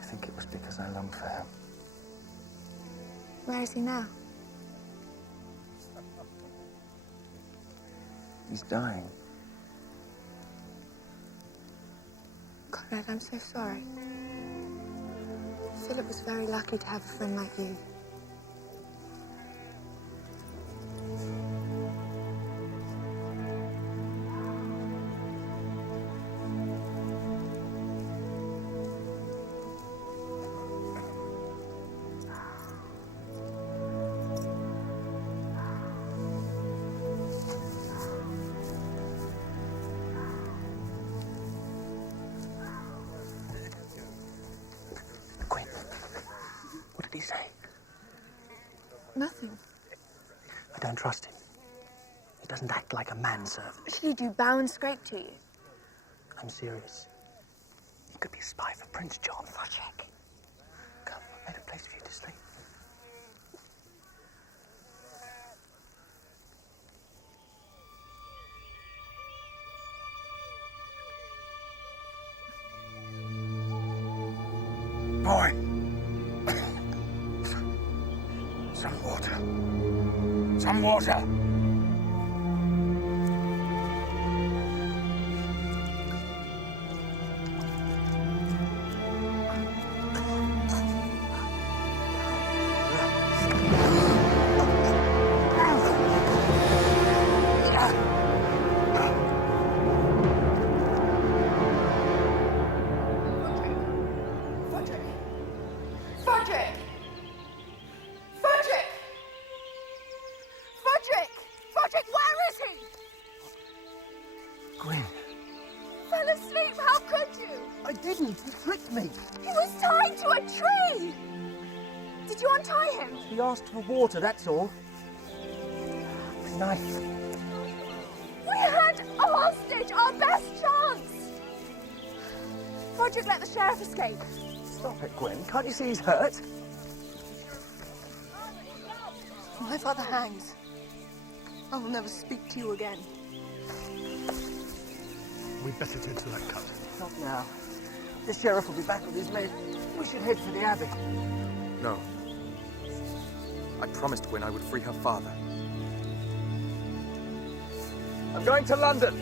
I think it was because I longed for him. Where is he now? He's dying. Conrad, I'm so sorry. Philip was very lucky to have a friend like you. What did he say? Nothing. I don't trust him. He doesn't act like a manservant. What should he do, bow and scrape to you? I'm serious. He could be a spy for Prince John. Check. Come, I made a place for you to sleep. Boy! Some water. Some water! He asked for water, that's all. Knife. We had a hostage, our best chance! Frederick let the sheriff escape. Stop it, Gwen. Can't you see he's hurt? If my father hangs, I will never speak to you again. We'd better turn to that cut. Not now. The sheriff will be back with his men. We should head for the Abbey. No. I promised Gwyn I would free her father. I'm going to London.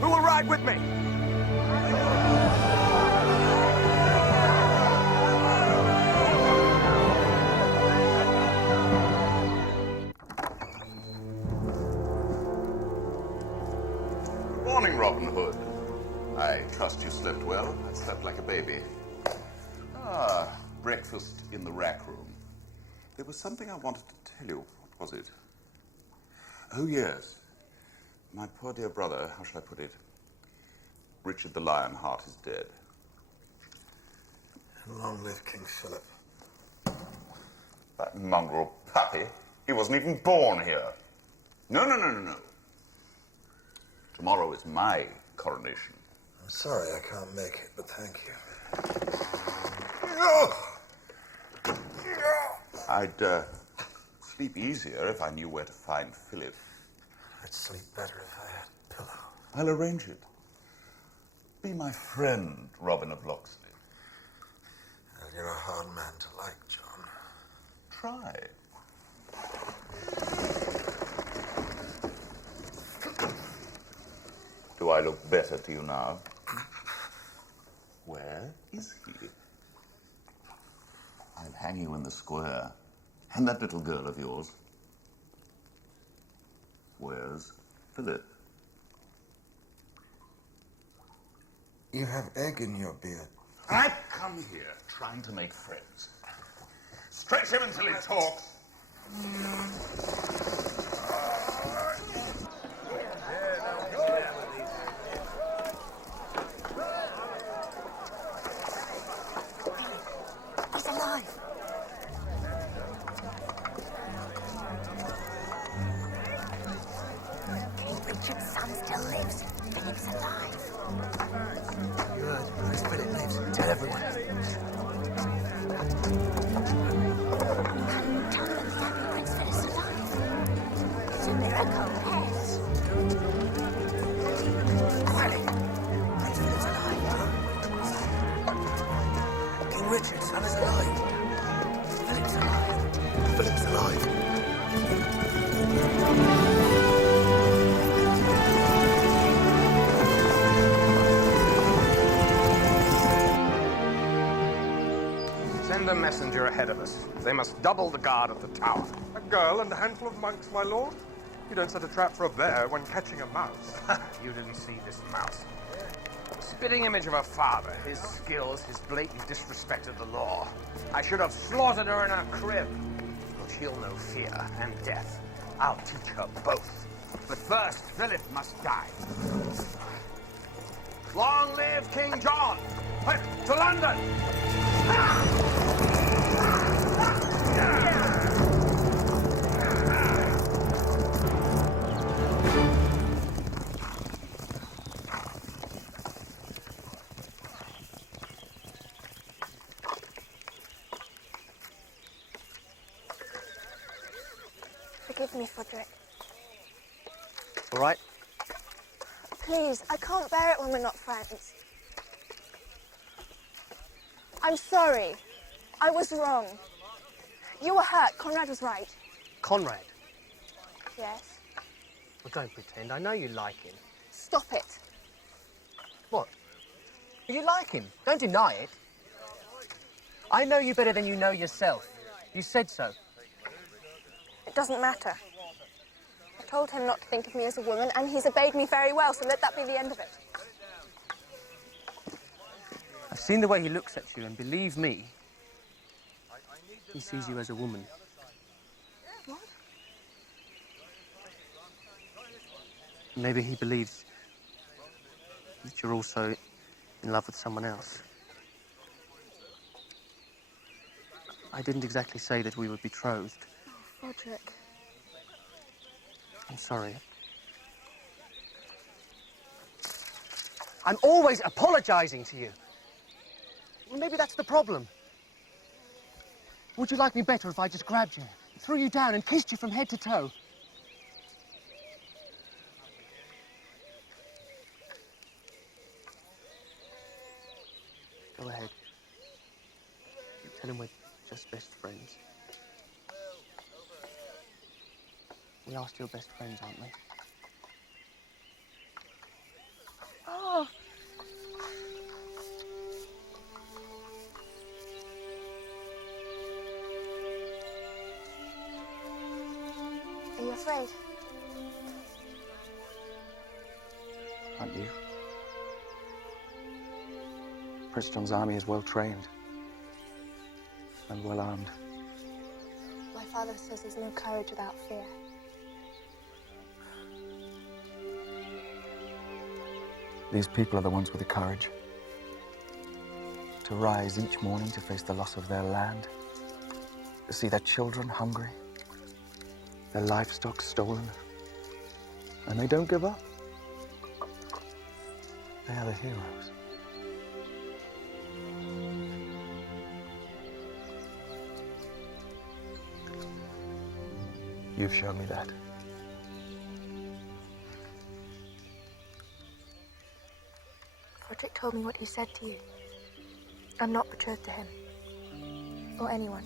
Who will ride with me? Good morning, Robin Hood. I trust you slept well. I slept like a baby. Breakfast in the rack room. There was something I wanted to tell you. What was it? Oh, yes. My poor dear brother, how shall I put it? Richard the Lionheart is dead. And long live King Philip. That mongrel puppy. He wasn't even born here. No. Tomorrow is my coronation. I'm sorry I can't make it, but thank you. I'd sleep easier if I knew where to find Philip. I'd sleep better if I had a pillow. I'll arrange it. Be my friend, Robin of Locksley. Well, you're a hard man to like, John. Try. Do I look better to you now? Where is he? I'll hang you in the square. And that little girl of yours. Where's Philip? You have egg in your beard. I've come here trying to make friends. Stretch him until he talks. He's alive. King Richard's son still lives. Philip's alive. You heard. Prince Philip lives. Tell everyone. Tell them the Abbey Prince Philip's alive. It's a miracle, yes. Quietly. Prince Philip's alive. King Richard's son is alive. Philip's alive. Philip's alive. Send a messenger ahead of us. They must double the guard at the tower. A girl and a handful of monks, my lord? You don't set a trap for a bear when catching a mouse. You didn't see this mouse. The spitting image of her father, his skills, his blatant disrespect of the law. I should have slaughtered her in her crib. But she'll know fear and death. I'll teach her both. But first, Philip must die. Long live King John! Quick, to London! Forgive me, Frederick. All right? Please, I can't bear it when we're not friends. I'm sorry. I was wrong. You were hurt. Conrad was right. Conrad. Yes. Well, don't pretend. I know you like him. Stop it. What? You like him. Don't deny it. I know you better than you know yourself. You said so. It doesn't matter. I told him not to think of me as a woman, and he's obeyed me very well, so let that be the end of it. I've seen the way he looks at you, and believe me, he sees you as a woman. What? Maybe he believes that you're also in love with someone else. I didn't exactly say that we were betrothed. Oh, Frederick. I'm sorry. I'm always apologizing to you. Well, maybe that's the problem. Would you like me better if I just grabbed you, threw you down and kissed you from head to toe? Go ahead. Tell him we're just best friends. We are still best friends, aren't we? Oh. Are you afraid? Aren't you? Prince John's army is well trained and well armed. My father says there's no courage without fear. These people are the ones with the courage to rise each morning to face the loss of their land, to see their children hungry, their livestock stolen, and they don't give up. They are the heroes. You've shown me that. Roderick told me what he said to you. I'm not betrothed to him. Or anyone.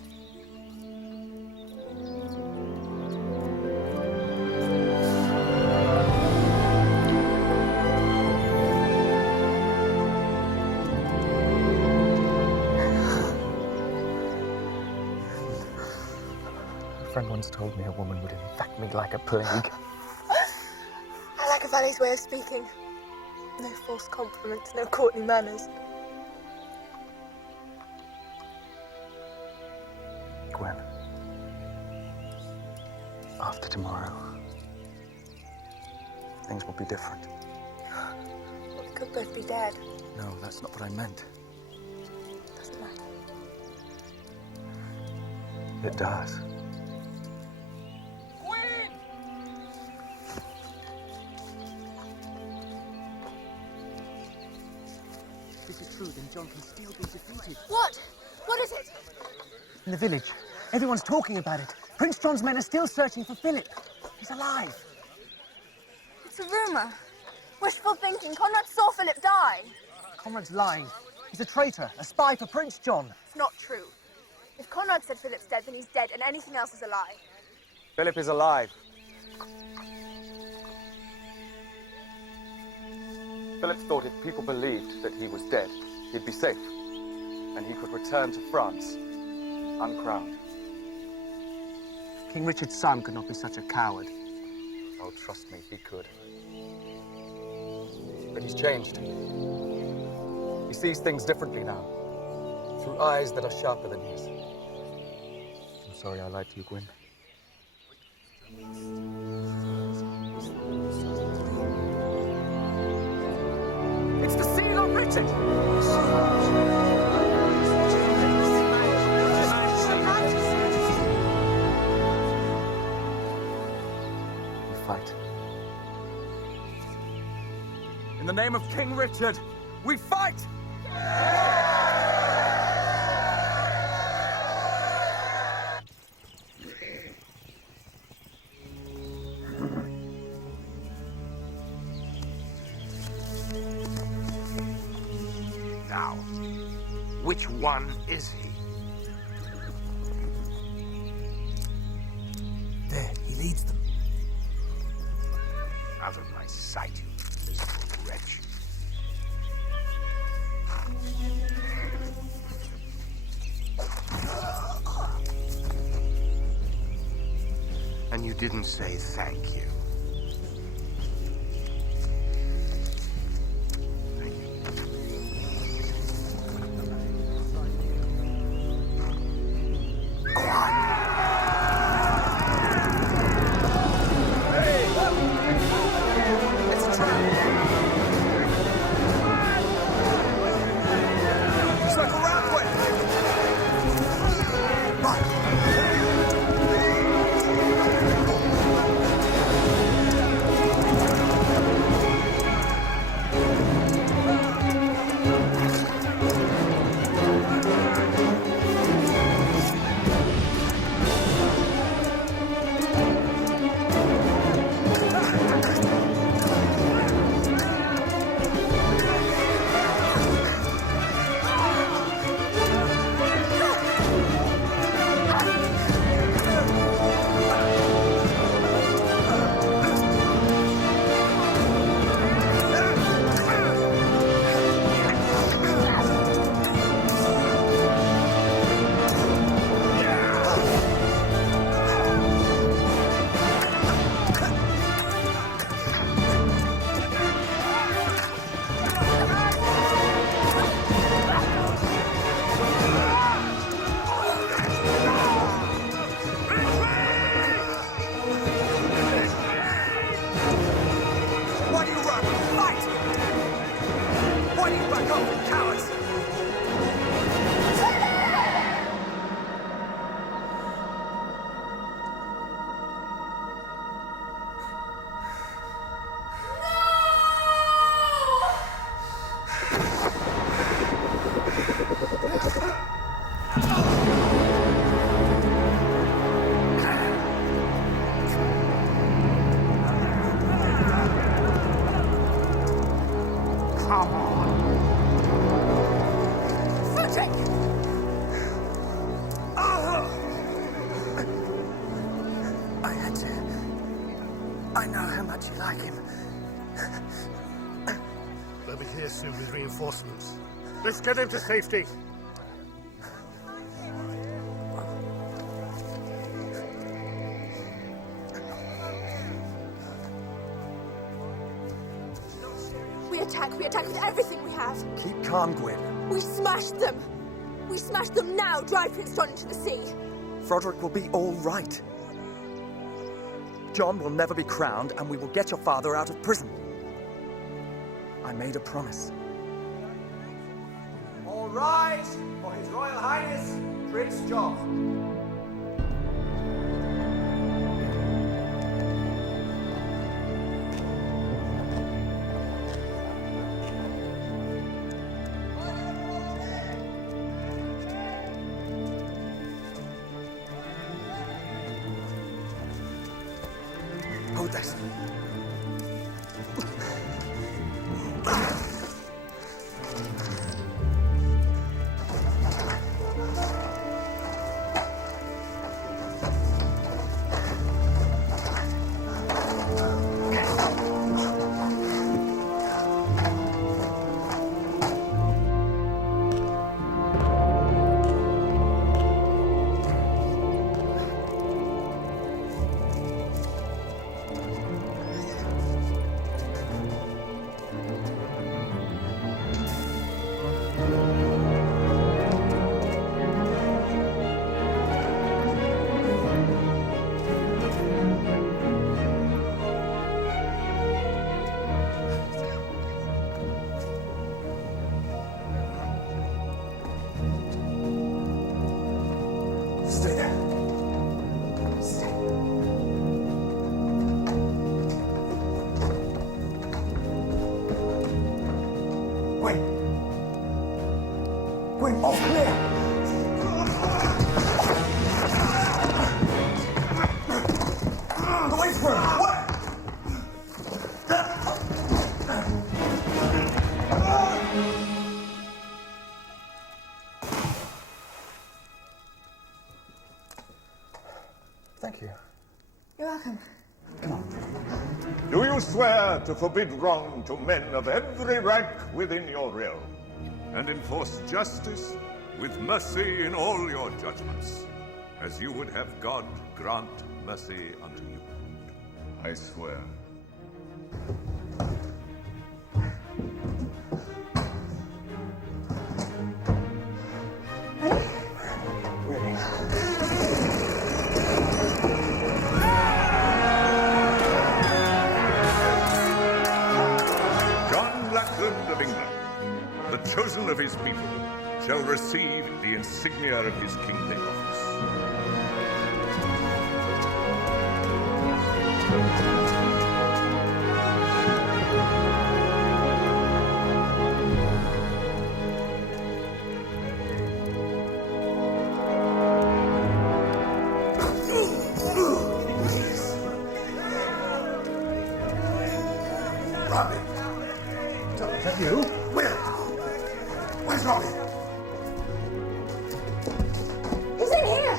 A friend once told me a woman would infect me like a plague. I like a valley's way of speaking. No false compliments, no courtly manners. Gwen, after tomorrow, things will be different. We could both be dead. No, that's not what I meant. Doesn't matter. It does. If this is true, then John can still be defeated. What? What is it? In the village, everyone's talking about it. Prince John's men are still searching for Philip. He's alive. It's a rumor. Wishful thinking. Conrad saw Philip die. Conrad's lying. He's a traitor, a spy for Prince John. It's not true. If Conrad said Philip's dead, then he's dead, and anything else is a lie. Philip is alive. Philip thought if people believed that he was dead, he'd be safe, and he could return to France, uncrowned. King Richard's son could not be such a coward. Oh, trust me, he could. But he's changed. He sees things differently now, through eyes that are sharper than his. I'm sorry I lied to you, Gwen. It's the seal of Richard! We fight. In the name of King Richard, we fight! Now, which one is he? There, he leads them. Out of my sight, you miserable wretch. And you didn't say thank you. I know how much you like him. They'll be here soon with reinforcements. Let's get him to safety. We attack with everything we have. Keep calm, Gwen. We smashed them. We smashed them now. Drive Prince John into the sea. Froderick will be all right. John will never be crowned, and we will get your father out of prison. I made a promise. All rise for His Royal Highness, Prince John. Hold this. Stay there. Stay. Wait. Wait, all clear. Wait for him. What? Thank you. You're welcome. Do you swear to forbid wrong to men of every rank within your realm, and enforce justice with mercy in all your judgments, as you would have God grant mercy unto you? I swear. Of England, the chosen of his people, shall receive the insignia of his kingly office. Robin! Is that you? Where? Where's Robin? He's in here!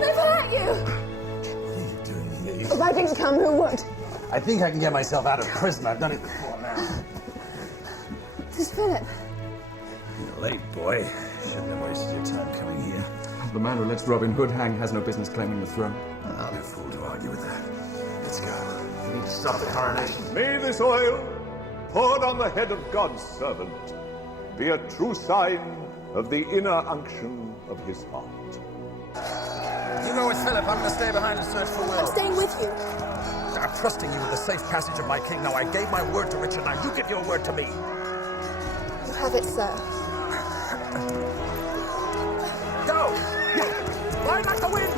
They've hurt you! What are you doing here? If I didn't come, who would? I think I can get myself out of prison. I've done it before now. This is Philip. You're late, boy. Shouldn't have wasted your time coming here. The man who lets Robin Hood hang has no business claiming the throne. I'll be a fool to argue with that. Let's go. We need to stop the coronation. May this oil, poured on the head of God's servant, be a true sign of the inner unction of his heart. You go with Philip. I'm going to stay behind and search for Will. I'm staying with you. I'm trusting you with the safe passage of my king. Now, I gave my word to Richard. Now, you give your word to me. You have it, sir. Go! Fly like the wind!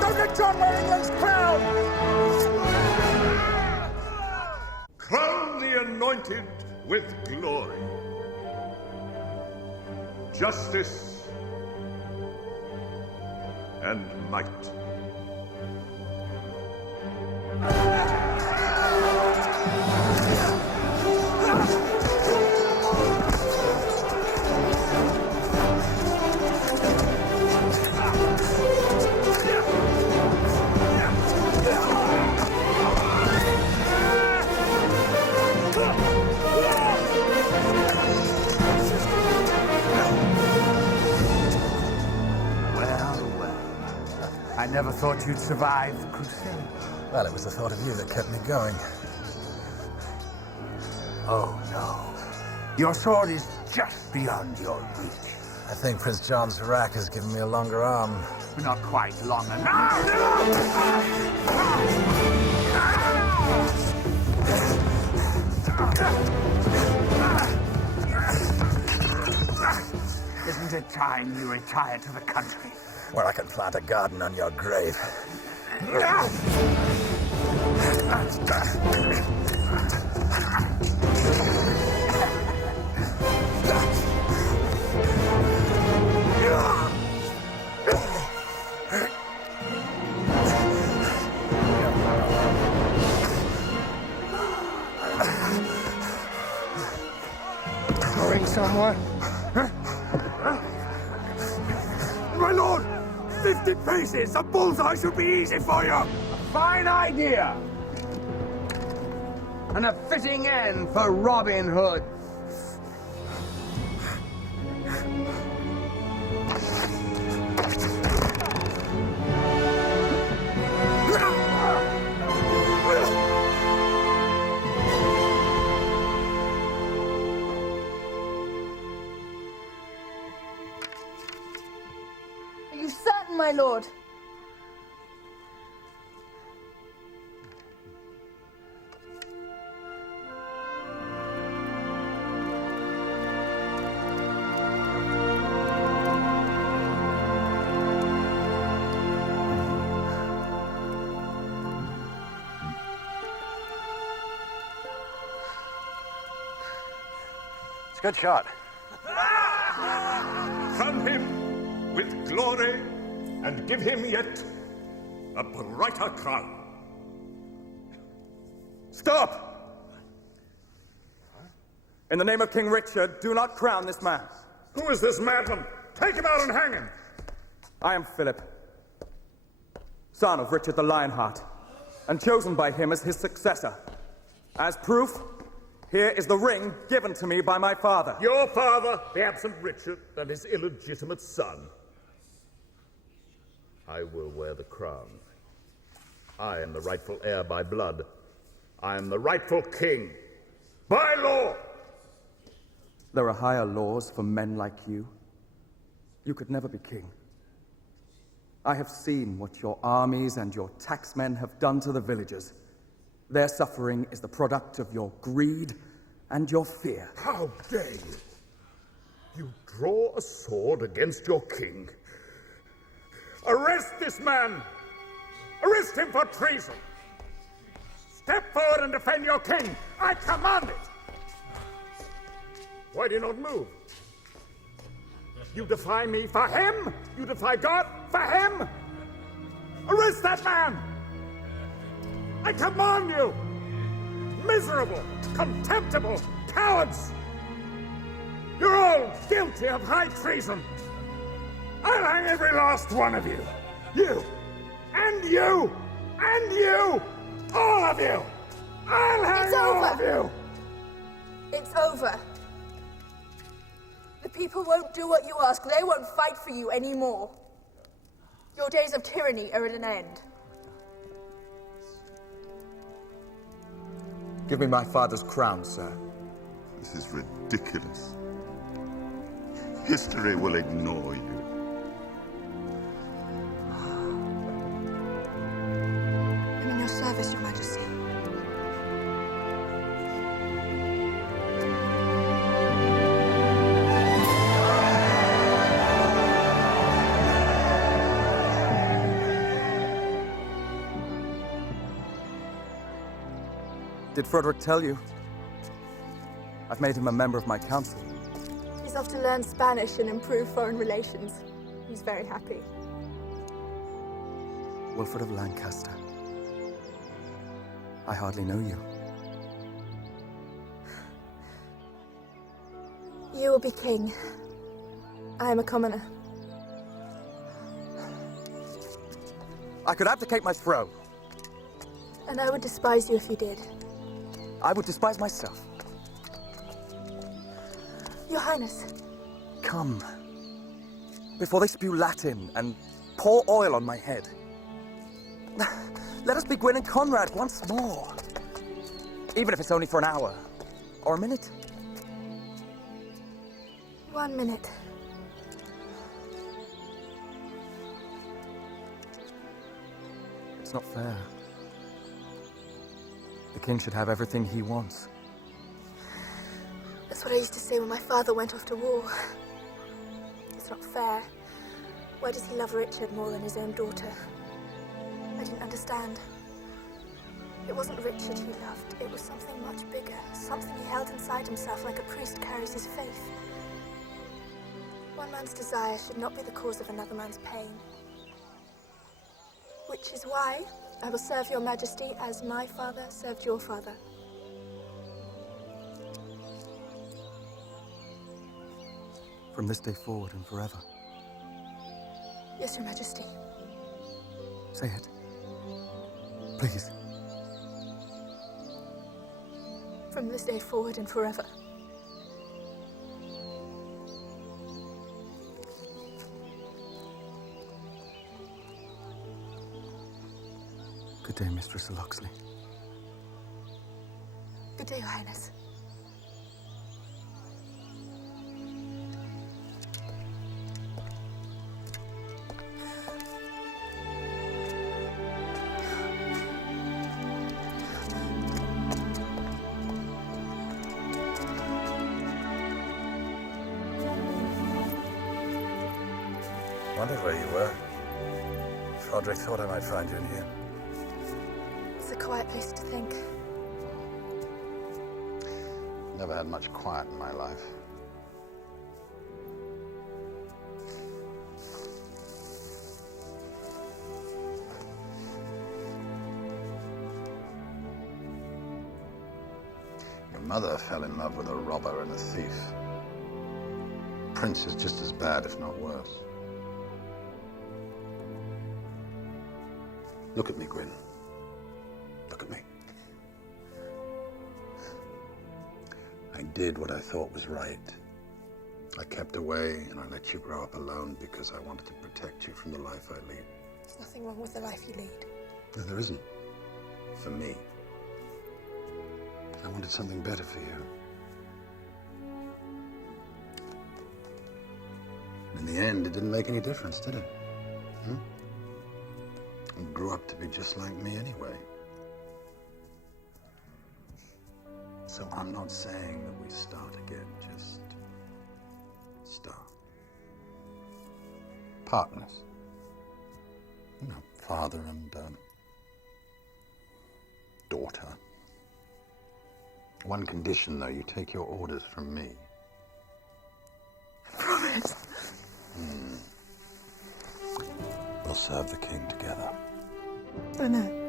Don't let John wear England's crown! Crown the anointed with glory, justice, and might. I never thought you'd survive the crusade. Well, it was the thought of you that kept me going. Oh, no. Your sword is just beyond your reach. I think Prince John's Iraq has given me a longer arm. Not quite long enough. Isn't it time you retired to the country? Where I can plant a garden on your grave. Going somewhere? My lord! 50 paces! A bullseye should be easy for you! A fine idea! And a fitting end for Robin Hood. Are you certain, my lord? It's a good shot. Crown him with glory and give him yet a brighter crown. Stop! In the name of King Richard, do not crown this man. Who is this madman? Take him out and hang him! I am Philip, son of Richard the Lionheart, and chosen by him as his successor. As proof, here is the ring given to me by my father. Your father, the absent Richard, and his illegitimate son. I will wear the crown. I am the rightful heir by blood. I am the rightful king by law. There are higher laws for men like you. You could never be king. I have seen what your armies and your taxmen have done to the villagers. Their suffering is the product of your greed and your fear. How dare you? You draw a sword against your king. Arrest this man! Arrest him for treason! Step forward and defend your king! I command it! Why do you not move? You defy me for him? You defy God for him? Arrest that man! I command you! Miserable, contemptible cowards! You're all guilty of high treason! I'll hang every last one of you! You! And you! And you! All of you! I'll hang all of you! It's over. The people won't do what you ask. They won't fight for you anymore. Your days of tyranny are at an end. Give me my father's crown, sir. This is ridiculous. History will ignore you. I'm in your service, Your Majesty. Did Frederick tell you? I've made him a member of my council. He's off to learn Spanish and improve foreign relations. He's very happy. Wilfred of Lancaster. I hardly know you. You will be king. I am a commoner. I could abdicate my throne. And I would despise you if you did. I would despise myself. Your Highness. Come. Before they spew Latin and pour oil on my head. Let us be Gwyn and Conrad once more. Even if it's only for an hour. Or a minute. 1 minute. It's not fair. The king should have everything he wants. That's what I used to say when my father went off to war. It's not fair. Why does he love Richard more than his own daughter? I didn't understand. It wasn't Richard he loved. It was something much bigger. Something he held inside himself like a priest carries his faith. One man's desire should not be the cause of another man's pain. Which is why I will serve your majesty as my father served your father. From this day forward and forever. Yes, your majesty. Say it. Please. From this day forward and forever. Good day, Mistress Loxley. Good day, Your Highness. Wondered where you were. Roderick thought I might find you in here. It's a quiet place to think. Never had much quiet in my life. Your mother fell in love with a robber and a thief. Prince is just as bad, if not worse. Look at me, Gwyn. Look at me. I did what I thought was right. I kept away and I let you grow up alone because I wanted to protect you from the life I lead. There's nothing wrong with the life you lead. No, there isn't. For me. I wanted something better for you. In the end, it didn't make any difference, did it? You grew up to be just like me anyway. So I'm not saying that we start again, just start. Partners. You know, father and daughter. One condition, though, you take your orders from me. Promise. We'll serve the king together. Oh, no.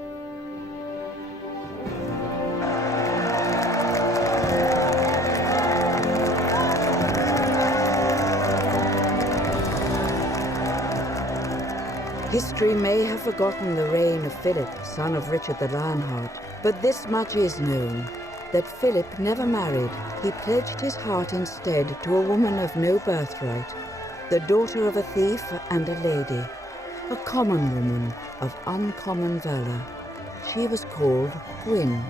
History may have forgotten the reign of Philip, son of Richard the Lionheart, but this much is known, that Philip never married. He pledged his heart instead to a woman of no birthright, the daughter of a thief and a lady, a common woman of uncommon valor. She was called Gwyn.